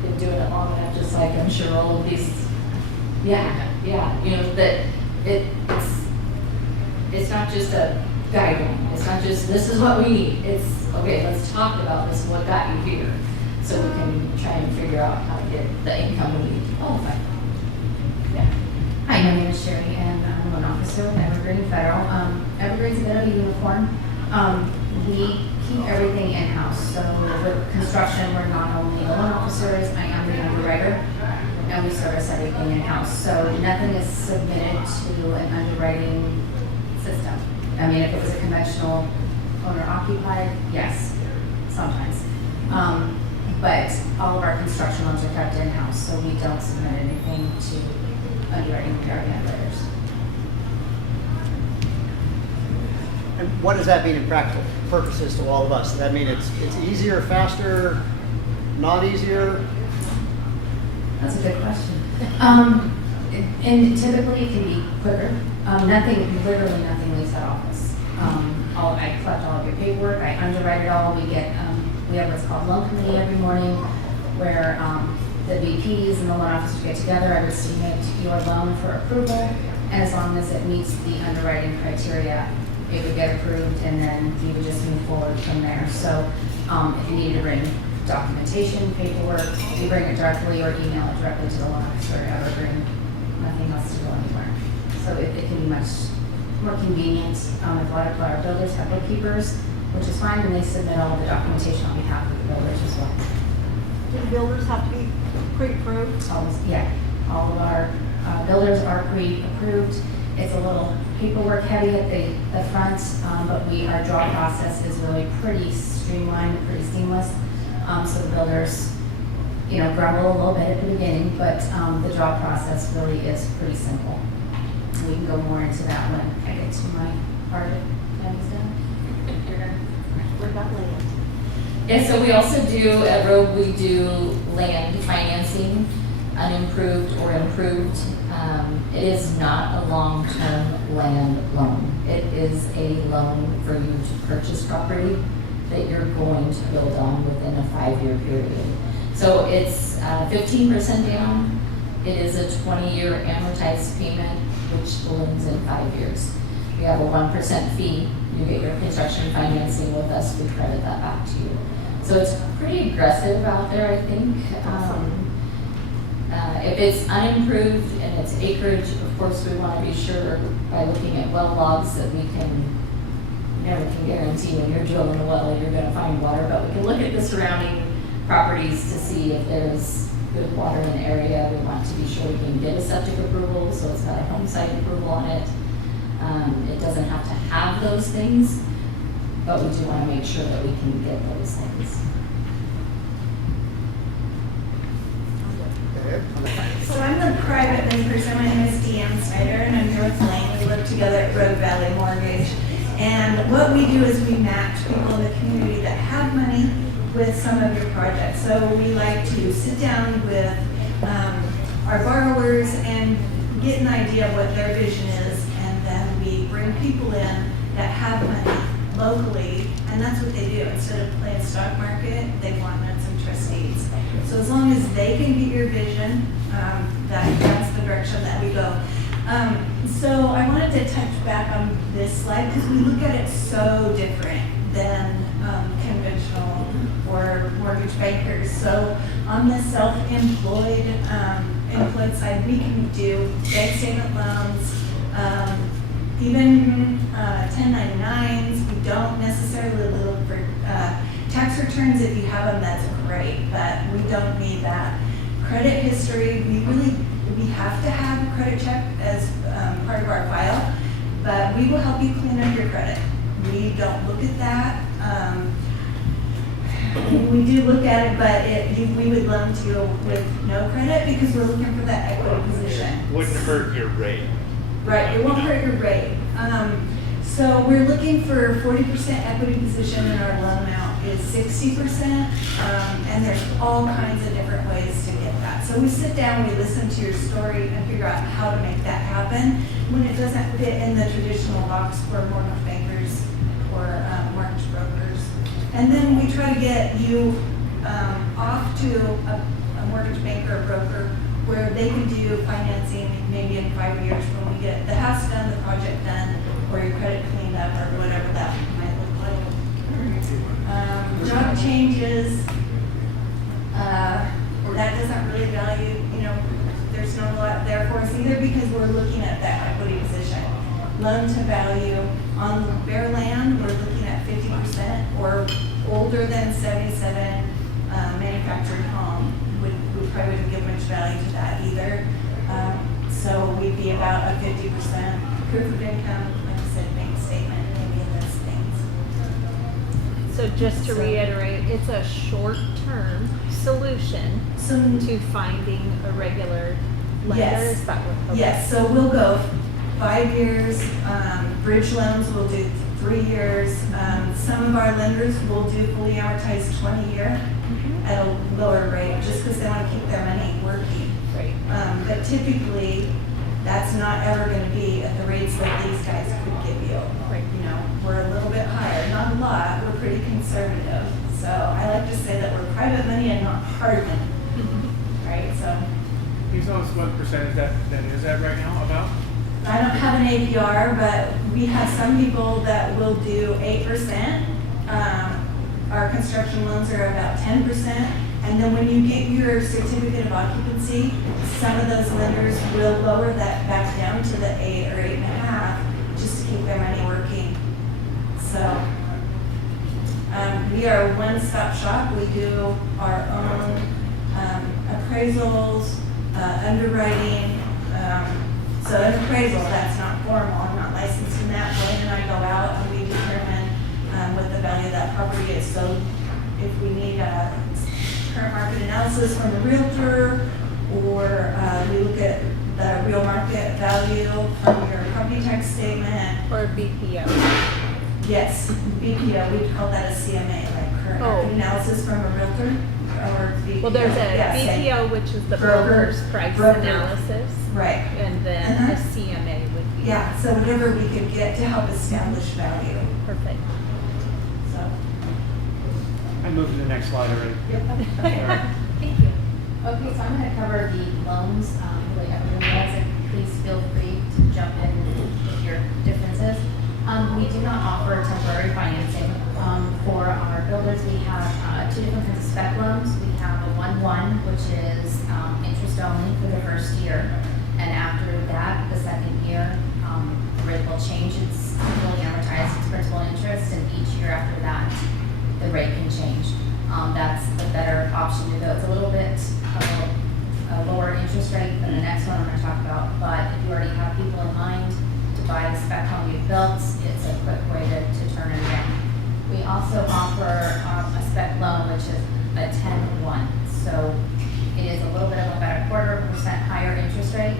Been doing it long enough, just like I'm sure all of these, that it's not just a guideline. It's not just, this is what we need. It's, okay, let's talk about this, what got you here, so we can try and figure out how to get the income we need to qualify. Yeah. Hi, my name is Sheri, and I'm a loan officer with Evergreen Federal. Evergreen's a bit of a unicorn. We keep everything in-house. So with construction, we're not only the loan officers, I am the underwriter, and we service everything in-house. So nothing is submitted to an underwriting system. I mean, if it was a conventional owner-occupied, yes, sometimes. But all of our construction loans are kept in-house, so we don't submit anything to underwriting regarding underwriters. And what does that mean in practical purposes to all of us? Does that mean it's easier, faster, not easier? That's a good question. And typically it can be quicker. Literally nothing leaves that office. I collect all of your paperwork, I underwrite it all, we get We have what's called loan committee every morning, where the VPs and the loan officers get together. I would submit your loan for approval, and as long as it meets the underwriting criteria, it would get approved, and then we would just move forward from there. So if you needed to bring documentation, paperwork, you bring it directly or email it directly to the loan officer at Evergreen. Nothing else to go anywhere. So it can be much more convenient. A lot of our builders have bookkeepers, which is fine, and they submit all the documentation on behalf of the builders as well. Do the builders have to be pre-approved? All of our builders are pre-approved. It's a little paperwork heavy at the front, but our draw process is really pretty streamlined, pretty seamless. So the builders, grumble a little bit at the beginning, but the draw process really is pretty simple. And we can go more into that when I get to my part of Tammy's done. What about land? Yeah, so we also do, at Rogue, we do land financing, unimproved or improved. It is not a long-term land loan. It is a loan for you to purchase property that you're going to build on within a 5-year period. So it's 15% down. It is a 20-year amortized payment, which balloons in 5 years. We have a 1% fee. You get your construction financing with us. We credit that back to you. So it's pretty aggressive out there, I think. If it's unimproved and it's acreage, of course, we want to be sure by looking at well logs that we can, never can guarantee when you're drilling a well you're going to find water, but we can look at the surrounding properties to see if there's good water in the area. We want to be sure we can get a septic approval, so it's got a home site approval on it. It doesn't have to have those things, but we do want to make sure that we can get those things. So I'm the private bank person. My name is Deanne Snyder, and I'm here with Lane. We work together at Road Valley Mortgage. And what we do is we match people in the community that have money with some of your projects. So we like to sit down with our borrowers and get an idea of what their vision is, and then we bring people in that have money locally, and that's what they do. Instead of playing stock market, they want nuts and trustees. So as long as they can get your vision, that's the direction that we go. So I wanted to touch back on this slide because we look at it so different than conventional or mortgage bankers. So on the self-employed employed side, we can do bank statement loans, even 1099s. We don't necessarily look for tax returns. If you have them, that's great, but we don't need that. Credit history, we have to have a credit check as part of our file, but we will help you clean up your credit. We don't look at that. We do look at it, but we would loan to you with no credit because we're looking for that equity position. Wouldn't hurt your rate. Right, it won't hurt your rate. So we're looking for 40% equity position, and our loan amount is 60%. And there's all kinds of different ways to get that. So we sit down, we listen to your story, and figure out how to make that happen when it doesn't fit in the traditional box for mortgage bankers or mortgage brokers. And then we try to get you off to a mortgage banker or broker where they can do financing maybe in 5 years when we get the house done, the project done, or your credit cleaned up, or whatever that might look like. Job changes, that doesn't really value, there's no lot there for us either because we're looking at that equity position. Loan to value on bare land, we're looking at 50% or older than 77 manufactured home. We probably wouldn't give much value to that either. So we'd be about a 50% proof of income, like I said, bank statement, maybe in those things. So just to reiterate, it's a short-term solution to finding a regular lender. Yes. Is that what? Okay. Yes, so we'll go 5 years, bridge loans we'll do 3 years. Some of our lenders will do fully amortized 20-year at a lower rate just because they want to keep their money working. Right. But typically, that's not ever going to be at the rates that these guys could give you. Right. We're a little bit higher, not a lot, we're pretty conservative. So I like to say that we're private money and not hard money, right? So Can you tell us what percentage that is at right now about? I don't have an APR, but we have some people that will do 8%. Our construction loans are about 10%. And then when you get your certificate of occupancy, some of those lenders will lower that back down to the 8 or 8.5, just to keep their money working. So we are a one-stop shop. We do our own appraisals, underwriting. So an appraisal, that's not formal. I'm not licensed in that. Blaine and I go out and we determine what the value of that property is. So if we need a current market analysis from a realtor, or we look at the real market value from your property tax statement. Or BPO. Yes, BPO, we call that a CMA, like current market analysis from a realtor, or BPO. Well, there's a BPO, which is the broker's price analysis. Right. And then a CMA would be. Yeah, so whatever we could get to help establish value. Perfect. So. I moved to the next slide already. Thank you. Okay, so I'm gonna cover the loans, really everyone has it, please feel free to jump in with your differences. We do not offer temporary financing. For our builders, we have two different kinds of spec loans. We have a 1-1, which is interest only for the first year. And after that, the second year, the rate will change. It's fully amortized, it's principal and interest, and each year after that, the rate can change. That's the better option to go. It's a little bit of a lower interest rate than the next one I'm going to talk about, but if you already have people in mind to buy the spec home you've built, it's a quick way to turn it in. We also offer a spec loan, which is a 10-1. So it is a little bit of about a 0.25% higher interest rate.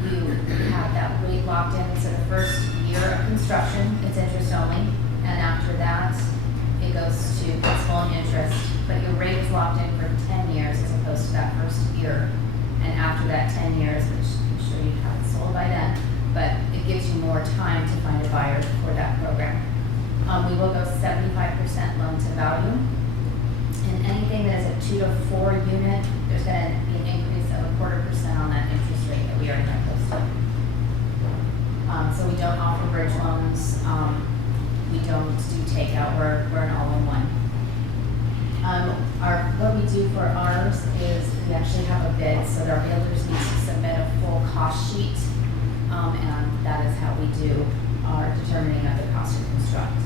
You have that rate locked in, so the first year of construction, it's interest only, and after that, it goes to principal and interest, but your rate is locked in for 10 years as opposed to that first year. And after that 10 years, which I'm sure you haven't sold by then, but it gives you more time to find a buyer for that program. We will go 75% loan to value. And anything that is a 2 to 4 unit, there's going to be an increase of 0.25% on that interest rate that we already have posted. So we don't offer bridge loans. We don't do takeout. We're an all-in-one. What we do for ours is we actually have a bid, so our builders need to submit a full cost sheet, and that is how we do our determining of the cost to construct.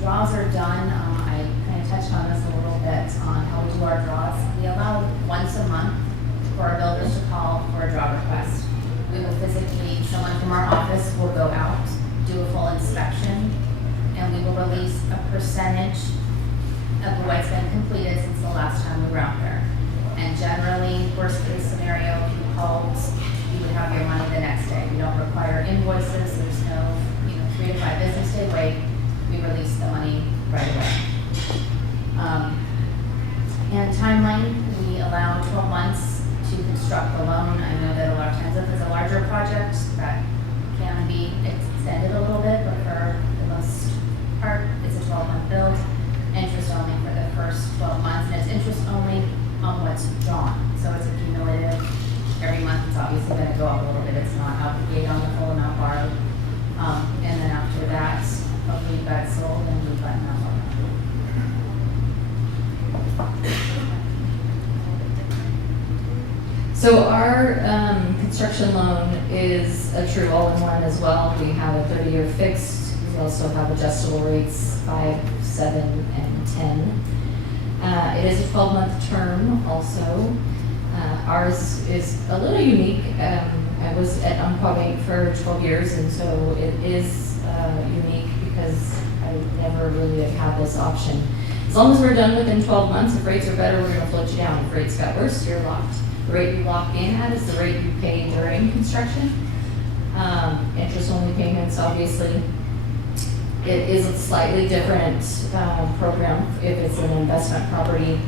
Draws are done. I kind of touched on this a little bit on how we do our draws. We allow once a month for our builders to call for a draw request. We will physically, someone from our office will go out, do a full inspection, and we will release a percentage of what's been completed since the last time we were out there. And generally, worst case scenario, if you called, you would have your money the next day. We don't require invoices. There's no 3 to 5 business day wait. We release the money right away. And timeline, we allow 12 months to construct the loan. I know that a lot of times if it's a larger project, that can be extended a little bit, but for the most part, it's a 12-month build. Interest only for the first 12 months, and it's interest only on what's drawn. So it's accumulative. Every month it's obviously going to go up a little bit. It's not obligated on the full amount borrowed. And then after that, hopefully you've got it sold and we've got enough on it. So our construction loan is a true all-in-one as well. We have a 30-year fixed. We also have adjustable rates 5, 7, and 10. It is a 12-month term also. Ours is a little unique. I was at Umpqua for 12 years, and so it is unique because I never really have had this option. As long as we're done within 12 months, if rates are better, we're going to float you down. If rates got worse, you're locked. The rate you lock in at is the rate you pay during construction. Interest-only payments, obviously. It is a slightly different program. If it's an investment property,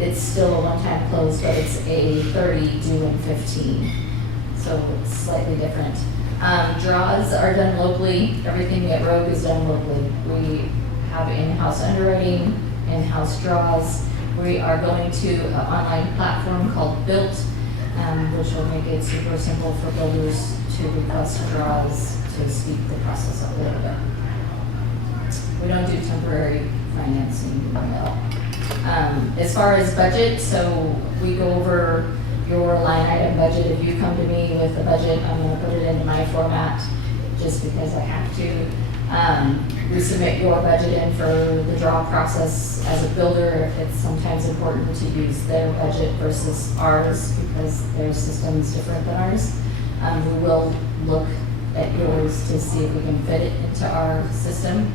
it's still a one-time close, but it's a 30 due in 15. So it's slightly different. Draws are done locally. Everything at Rogue is done locally. We have in-house underwriting. in-house draws. We are going to an online platform called Built, which will make it super simple for builders to request draws to speed the process up a little bit. We don't do temporary financing at all. As far as budget, so we go over your line item budget. If you come to me with a budget, I'm going to put it into my format just because I have to. We submit your budget in for the draw process. As a builder, it's sometimes important to use their budget versus ours because their system is different than ours. We will look at yours to see if we can fit it into our system.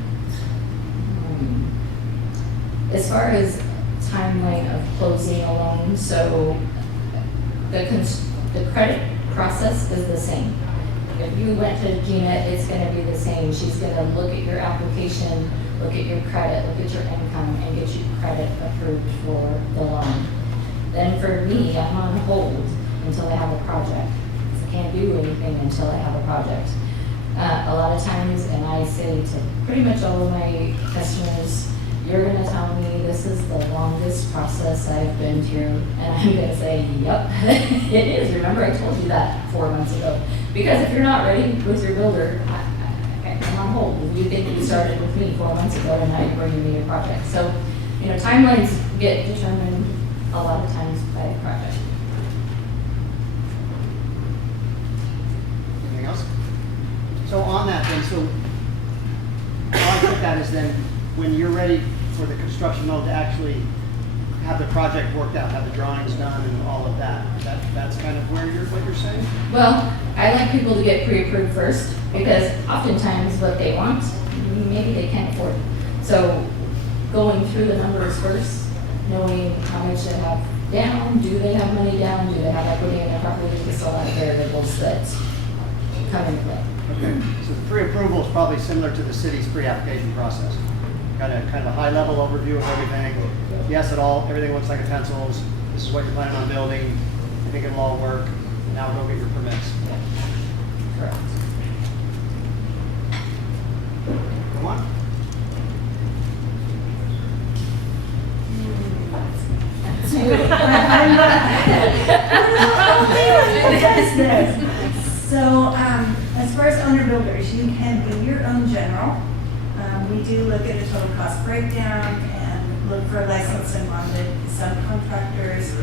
As far as timeline of closing a loan, so the credit process is the same. If you went to Jena, it's going to be the same. She's going to look at your application, look at your credit, look at your income, and get you credit approved for the loan. Then for me, I'm on hold until I have a project. I can't do anything until I have a project. A lot of times, and I say to pretty much all of my customers, you're going to tell me this is the longest process I've been through, and I'm going to say, yep, it is. Remember, I told you that 4 months ago. Because if you're not ready with your builder, I'm on hold. You think you started with me 4 months ago, and now you're bringing me a project. So, timelines get determined a lot of times by the project. Anything else? So on that then, so how I put that is then, when you're ready for the construction loan to actually have the project worked out, have the drawings done and all of that, that's kind of what you're saying? Well, I like people to get pre-approved first because oftentimes what they want, maybe they can't afford. So going through the numbers first, knowing how much they have down, do they have money down, do they have equity in their property, there's a lot of variables that come into play. Okay, so the pre-approval is probably similar to the city's pre-application process. Kind of a high-level overview of everything. Yes, everything looks like a pencils. This is what you're planning on building. You think it'll all work. Now go get your permits. Correct. Come on. So, as far as owner builders, you can be your own general. We do look at a total cost breakdown and look for licensed and bonded subcontractors.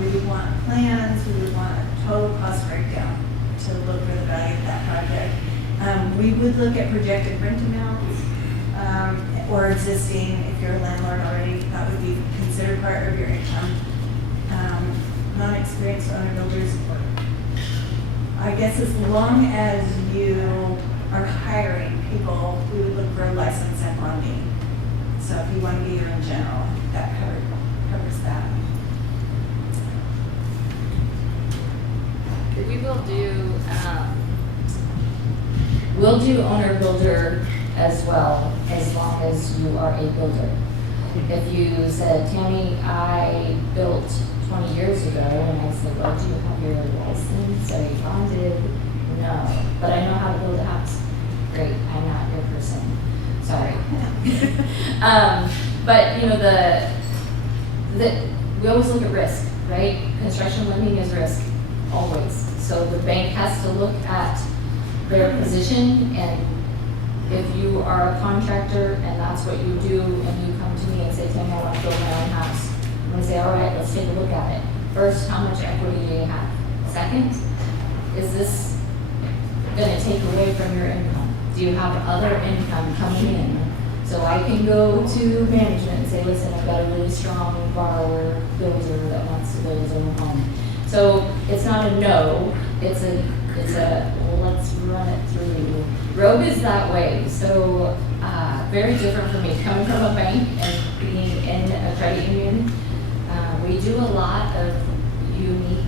We would want plans, we would want a total cost breakdown to look for the value of that project. We would look at projected rent amounts or existing, if you're a landlord already, that would be considered part of your income. Non-experienced owner builders, I guess as long as you are hiring people, we would look for a license and bonding. So if you want to be your own general, that covers that. We will do owner builder as well, as long as you are a builder. If you said, Tammy, I built 20 years ago, and I said, well, do you have your license? Are you bonded? No, but I know how to build a house. Great, I'm not your person. Sorry. But we always look at risk, right? Construction lending is risk, always. So the bank has to look at their position, and if you are a contractor and that's what you do, and you come to me and say, Tammy, I want to build my own house, I'm going to say, all right, let's take a look at it. First, how much equity do you have? Second, is this going to take away from your income? Do you have other income coming in? So I can go to management and say, listen, I've got a really strong borrower, builder that wants to build his own home. So it's not a no, it's a well, let's run it through. Rogue is that way, so very different for me. Coming from a bank and being in a credit union, we do a lot of unique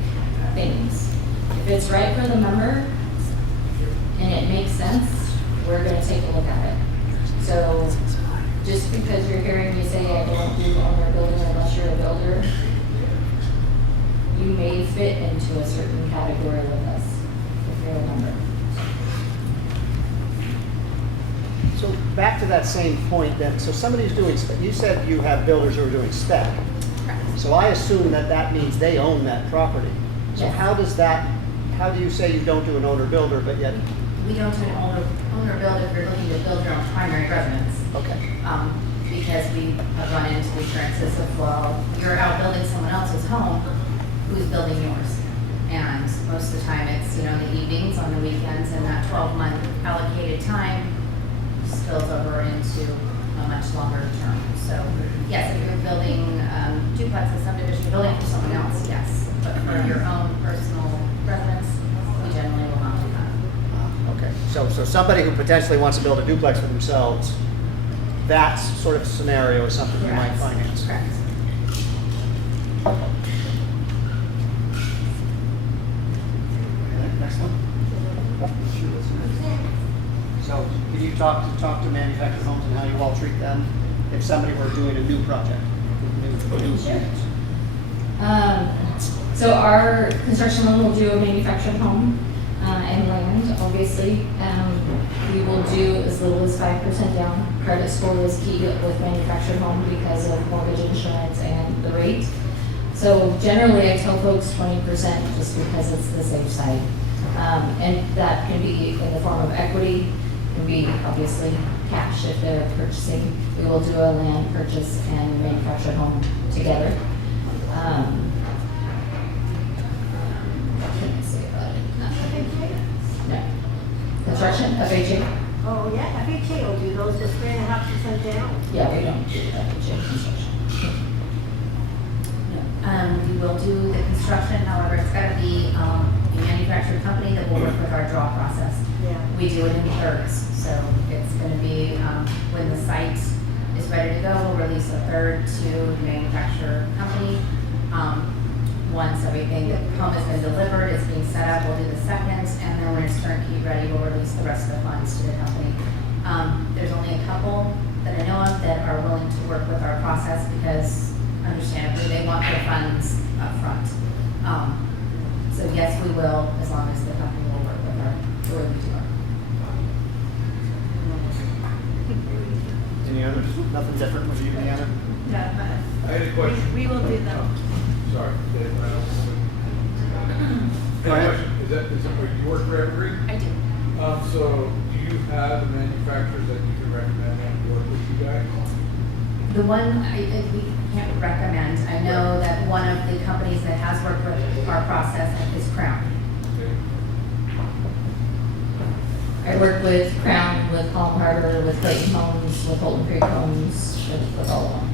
things. If it's right for the member and it makes sense, we're going to take a look at it. So just because you're hearing me say I don't do owner builder unless you're a builder, you may fit into a certain category with us if you're a member. So back to that same point then, so somebody who's doing, you said you have builders who are doing spec. So I assume that that means they own that property. So Yes. how do you say you don't do an owner-builder, but yet, We don't do an owner build if you're looking to build your own primary residence. okay. Because we have run into the occurrences of, well, you're out building someone else's home, who's building yours? And most of the time it's, in the evenings, on the weekends, and that 12-month allocated time spills over into a much longer term. So, yes, if you're building duplexes, subdivision, you're building for someone else, yes. But for your own personal residence, we generally will not do that. Okay, so somebody who potentially wants to build a duplex for themselves, that sort of scenario is something you might Correct. finance. Correct. Okay, next one. So can you talk to manufactured homes and how you all treat them if somebody were doing a new project? New units? So our construction loan will do a manufactured home and land, obviously. We will do as little as 5% down. Credit score is key with manufactured home because of mortgage insurance and the rate. So generally I tell folks 20% just because it's the safe side. And that can be in the form of equity, can be obviously cash if they're purchasing. We will do a land purchase and manufactured home together. What can I say about it? No. Construction, FHA? Oh, yeah, FHA will do those with 3.5% down. Yeah, we don't do FHA construction. We will do the construction, however, it's gotta be a manufactured company that will work with our draw process. Yeah. We do it in thirds, so it's gonna be, when the site is ready to go, we'll release a third to the manufacturer company. Once everything, the home has been delivered, it's being set up, we'll do the second, and then when it's turnkey ready, we'll release the rest of the funds to the company. There's only a couple that I know of that are willing to work with our process because understandably, they want their funds up front. So yes, we will, as long as the company will work with our, the way we do our. Any others? Nothing different with you, Deanna? No, I had a question. we will do them. Sorry, Dave, I don't. Go ahead. Is that where you work for Evergreen? I do. So do you have manufacturers that you can recommend that work with you guys? The one we can't recommend, I know that one of the companies that has worked with our process is Crown. Okay. I work with Crown, with Palm Harbor, with Clayton Homes, with Holton Creek Homes, with all of them.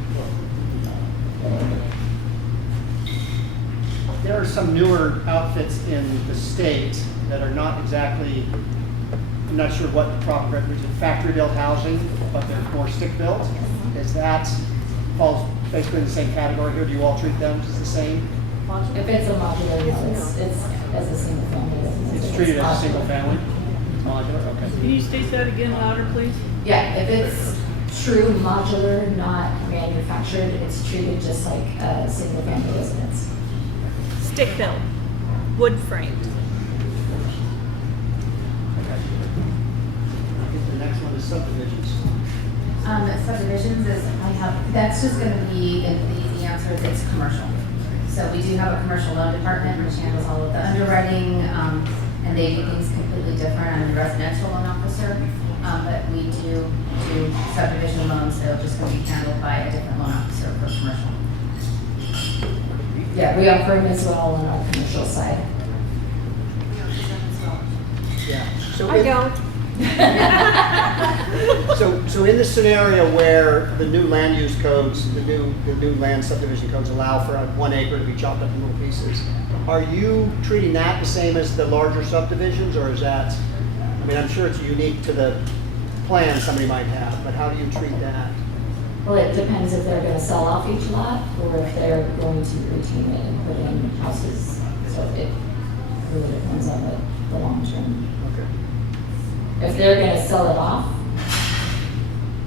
There are some newer outfits in the state that are not exactly, I'm not sure what the proper, is it factory-built housing, but they're more stick-built? Is that, falls basically in the same category here? Do you all treat them as the same? If it's a modular, no, it's as a single family. It's treated as a single family? Modular, okay. Can you state that again louder, please? Yeah, if it's true modular, not manufactured, it's treated just like a single family residence. Stick built, wood framed. Okay. I think the next one is subdivisions. Subdivisions is, that's just gonna be, the easy answer is it's commercial. So we do have a commercial loan department which handles all of the underwriting, and they do things completely different. I'm the residential loan officer, but we do subdivision loans, they're just gonna be handled by a different loan officer for commercial. Yeah, we offer them as well on our commercial side. Yeah. So I in- don't. So in the scenario where the new land use codes, the new land subdivision codes allow for 1 acre to be chopped up in little pieces, are you treating that the same as the larger subdivisions, or is that, I mean, I'm sure it's unique to the plan somebody might have, but how do you treat that? Well, it depends if they're gonna sell off each lot or if they're going to retain it and put in houses. So it really depends on the long term. Okay. If they're gonna sell it off,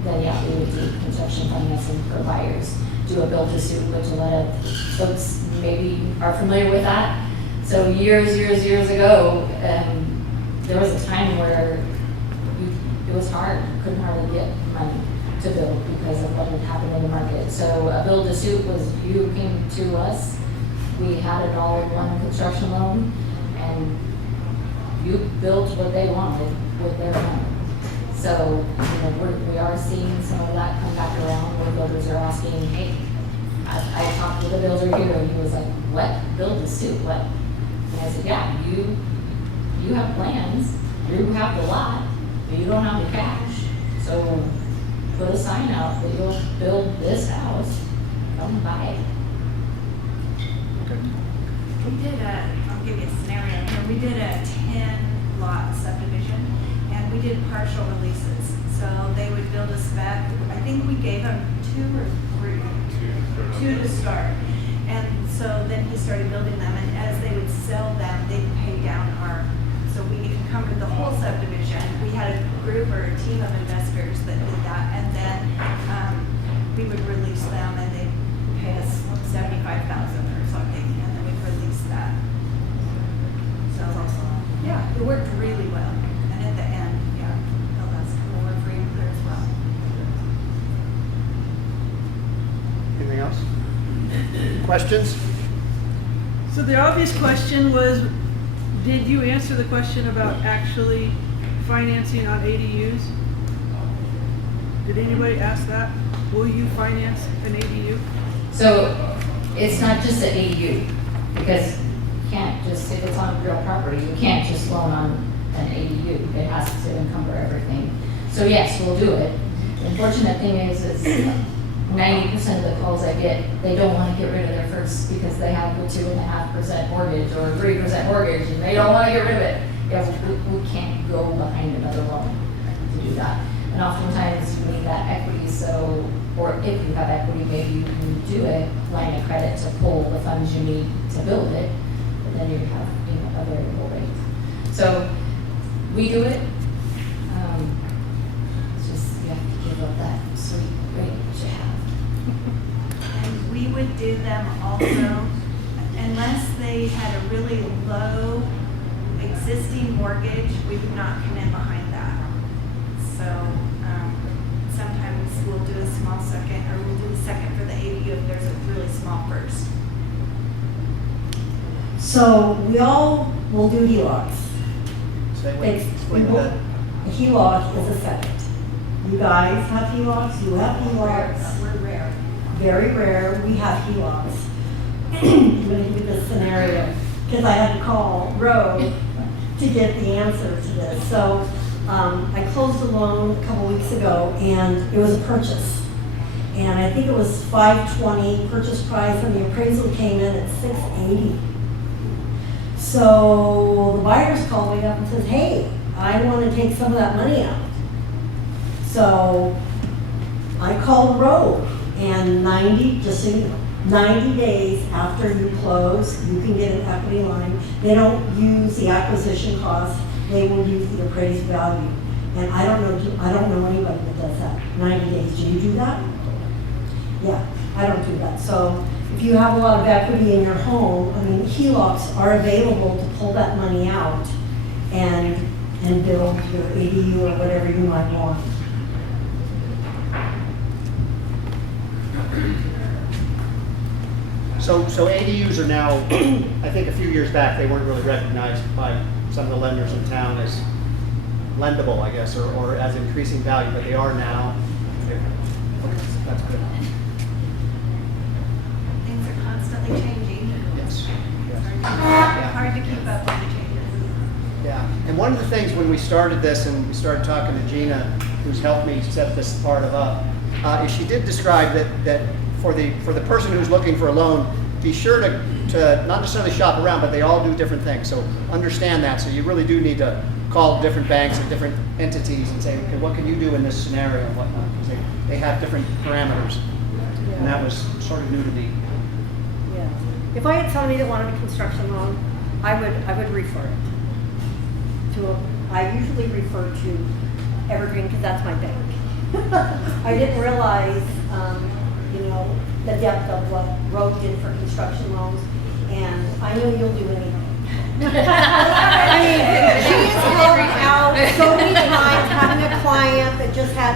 then yeah, we would do construction financing for buyers. Do a build-to-suit, which a lot of folks maybe are familiar with that. So years ago, there was a time where it was hard. You couldn't hardly get money to build because of what had happened in the market. So a build-to-suit was, you came to us, we had it all in one construction loan, and you built what they wanted with their money. So, we are seeing some of that come back around where builders are asking, hey, I talked with a builder here and he was like, what? Build-to-suit, what? And I said, yeah, you have plans, you have the lot, but you don't have the cash. So put a sign out that you'll build this house, come buy it. We did I'll give you a scenario here. We did a 10-lot subdivision, and we did partial releases. So they would build a spec. I think we gave them 2 or 3. 2 to start. And so then he started building them, and as they would sell them, they'd pay down so we encumbered the whole subdivision. We had a group or a team of investors that did that, and then we would release them, and they'd pay us $75,000 or something, and then we'd release that. So yeah, it worked really well. And at the end, yeah, that's cool. We're free and clear as well. Anything else? Questions? So the obvious question was, did you answer the question about actually financing on ADUs? Did anybody ask that? Will you finance an ADU? So it's not just an ADU, because you can't just, if it's on real property, you can't just loan on an ADU. It has to encumber everything. So yes, we'll do it. The unfortunate thing is 90% of the calls I get, they don't want to get rid of their first because they have a 2.5% mortgage or 3% mortgage and they don't want to get rid of it. Yeah, we can't go behind another loan to do that. And oftentimes you need that equity, so, or if you have equity, maybe you can do a line of credit to pull the funds you need to build it, but then you have, a variable rate. So we do it. It's just, you have to give up that sweet rate that you have. And we would do them also, unless they had a really low existing mortgage, we would not come in behind that. So sometimes we'll do a small second, or we'll do a second for the ADU if there's a really small first. So we all will do HELOCs. Explain that. A HELOC is a second. You guys have HELOCs, you have HELOCs. We're rare. Very rare, we have HELOCs. I'm going to give you this scenario, because I had to call Roe to get the answer to this. So I closed a loan a couple weeks ago, and it was a purchase. And I think it was $520 purchase price, and the appraisal came in at $680. So the buyers called me up and says, hey, I want to take some of that money out. So I called Roe, and 90 days after you close, you can get an equity line. They don't use the acquisition cost, they will use the appraised value. And I don't know anybody that does that. 90 days, do you do that? Yeah, I don't do that. So if you have a lot of equity in your home, HELOCs are available to pull that money out and build your ADU or whatever you might want. So ADUs are now, I think a few years back, they weren't really recognized by some of the lenders in town as lendable, I guess, or as increasing value, but they are now. That's good. Things are constantly changing. Yes. Hard to keep up with the changes. Yeah, and one of the things when we started this and we started talking to Jena, who's helped me set this part up, is she did describe that for the person who's looking for a loan, be sure to not necessarily shop around, but they all do different things. So understand that. So you really do need to call different banks and different entities and say, okay, what can you do in this scenario and whatnot? Because they have different parameters. Yeah. And that was sort of new to me. Yeah. If I had somebody that wanted a construction loan, I would refer it I usually refer to Evergreen because that's my bank. I didn't realize, the depth of what Roe did for construction loans, and I know you'll do anything. She has helped out so many times, having a client that just had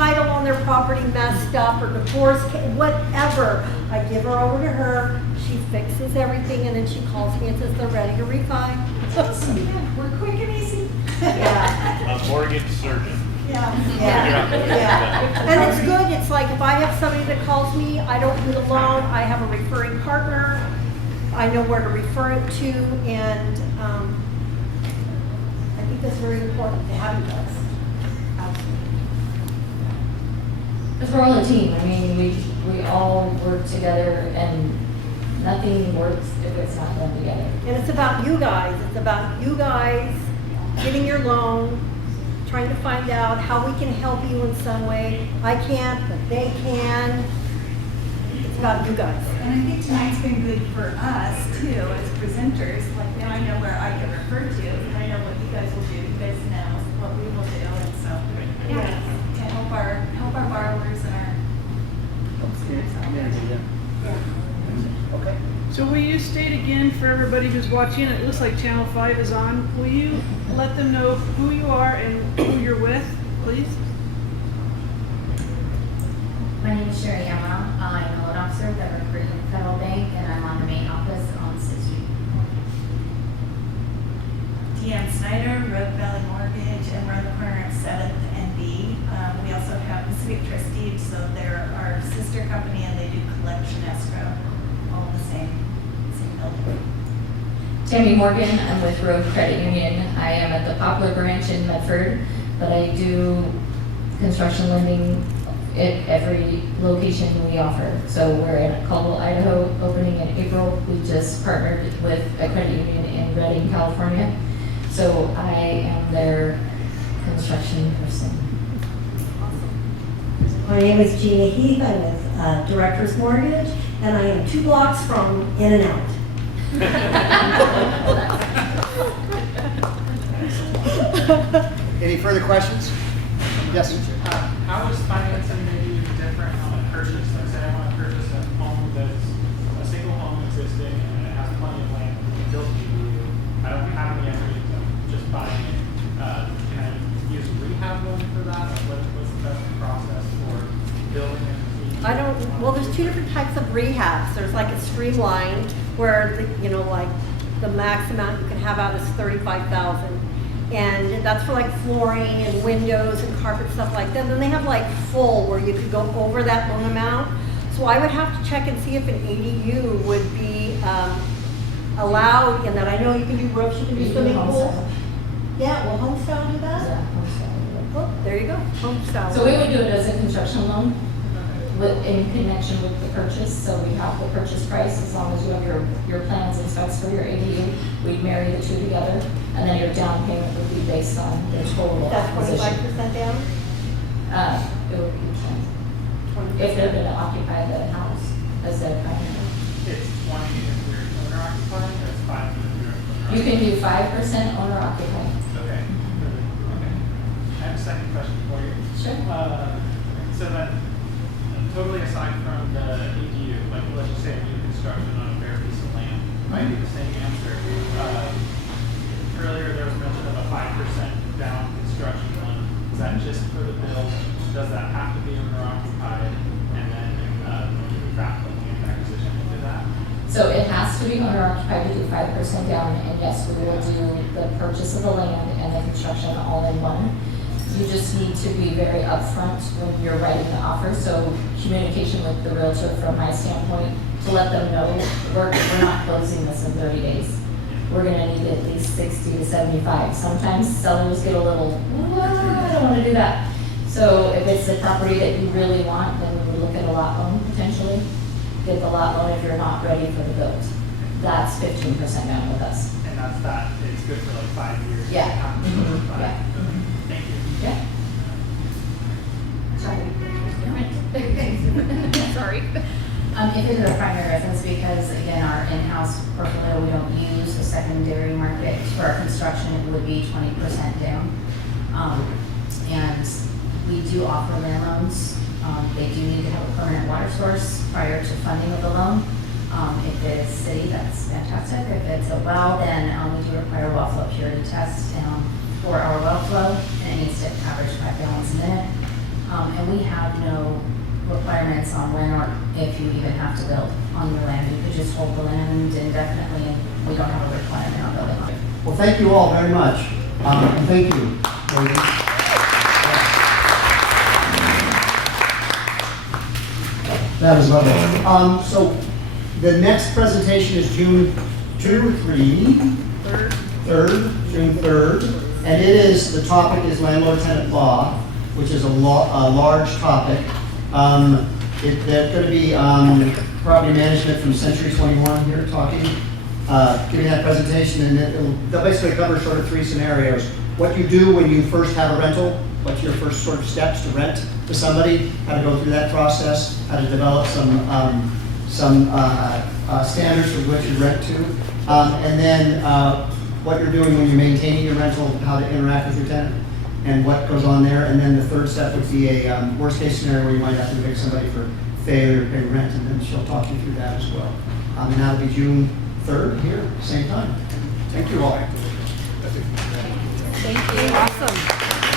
title on their property messed up or divorce, whatever, I give her over to her. She fixes everything and then she calls me and says they're ready to refi. We're quick and easy. Yeah. A mortgage surgeon. Yeah. And it's good, it's like if I have somebody that calls me, I don't do the loan, I have a referring partner, I know where to refer it to, and I think that's very important to have you guys. Because we're all a team. I mean, we all work together, and nothing works if it's not done together. And it's about you guys, it's about you guys getting your loan, trying to find out how we can help you in some way. I can't, but they can. It's about you guys. And I think tonight's been good for us too, as presenters. Like now I know where I get referred to, and I know what you guys will do. You guys know what we will do, and so yeah, to help our borrowers and our folks out there. Okay. So will you state again for everybody who's watching, it looks like Channel 5 is on, will you let them know who you are and who you're with, please? My name is Sheri Amaral. I'm a loan officer with Evergreen Bank, and I'm on the main office on 6th Street. Deanne Snyder, Road Valley Mortgage, and we're on the corner of 7th and B. We also have the Civic Trustees, so they're our sister company, and they do collection escrow, all in the same building. Tammy Morgan, I'm with Road Credit Union. I am at the Poplar branch in Medford, but I do construction lending at every location we offer. So we're in Caldwell, Idaho, opening in April. We just partnered with a credit union in Redding, California. So I am their construction person. My name is Jena Heth. I'm with Director's Mortgage, and I am 2 blocks from In and Out. Any further questions? Yes. How is financing maybe different on a purchase? Like say I want to purchase a home that's a single home existing and it has plenty of land to be built to. I don't have any equity, I'm just buying it. Can I use a rehab loan for that? Like what's the best process for building it? Well, there's 2 different types of rehabs. There's like a streamlined where, like the max amount you can have out is $35,000. And that's for like flooring and windows and carpet, stuff like that. Then they have like full where you could go over that loan amount. So I would have to check and see if an ADU would be allowed in that. I know you can do roofs, you can do swimming pools. Yeah, will Homestyle do that? Yeah, homestyle. Oh, there you go, Homestyle. So we would do it as a construction loan in connection with the purchase. So we have the purchase price as long as you have your plans and specs for your ADU. We'd marry the 2 together, and then your down payment would be based on the total That's acquisition. 25% down? It would be 20. If they're gonna occupy the house as their primary. It's 20 if we're owner occupied, or it's 5 if we're owner You can do 5% owner occupied. Okay. Okay. I have a second question for you. Sure. So then, totally aside from the ADU, like let's just say new construction on a bare piece of land, might be the same answer. Earlier there was mention of a 5% down construction loan. Is that just for the build? Does that have to be owner occupied? And then when you wrap the land acquisition into that? So it has to be owner occupied to do 5% down, and yes, we will do the purchase of the land and the construction all in one. You just need to be very upfront when you're writing the offer. So communication with the realtor from my standpoint to let them know we're not closing this in 30 days. We're gonna need at least 60 to 75. Sometimes sellers get a little, I don't wanna do that. So if it's a property that you really want, then we would look at a lot loan potentially. Get the lot loan if you're not ready for the build. That's 15% down with us. And that's that, it's good for like 5 years. Yeah. You have to Mhm. buy it. Yeah. Thank you. Yeah. Sorry. Sorry. If it's a primary residence, because again, our in-house portfolio, we don't use a secondary market for our construction, it would be 20% down. And we do offer land loans. They do need to have a permanent water source prior to funding of the loan. If it's city, that's fantastic. If it's a well, then we do require a well flow purity test for our well flow, and it needs to average 5 gallons a minute. And we have no requirements on when or if you even have to build on your land. You could just hold the land indefinitely, and we don't have a requirement on building on it. Well, thank you all very much. And thank you, ladies. That was lovely. So the next presentation is June 2 or 3? June 3rd. And it is, the topic is landlord-tenant law, which is a large topic. There's going to be property management from Century 21 here talking, giving that presentation, and they'll basically cover sort of 3 scenarios. What you do when you first have a rental, what's your first sort of steps to rent to somebody, how to go through that process, how to develop some standards for what you rent to, and then what you're doing when you're maintaining your rental, how to interact with your tenant, and what goes on there. And then the third step would be a worst case scenario where you might have to evict somebody for failure to pay rent, and then she'll talk you through that as well. And that'll be June 3rd here, same time. Thank you all. Thank you. Awesome.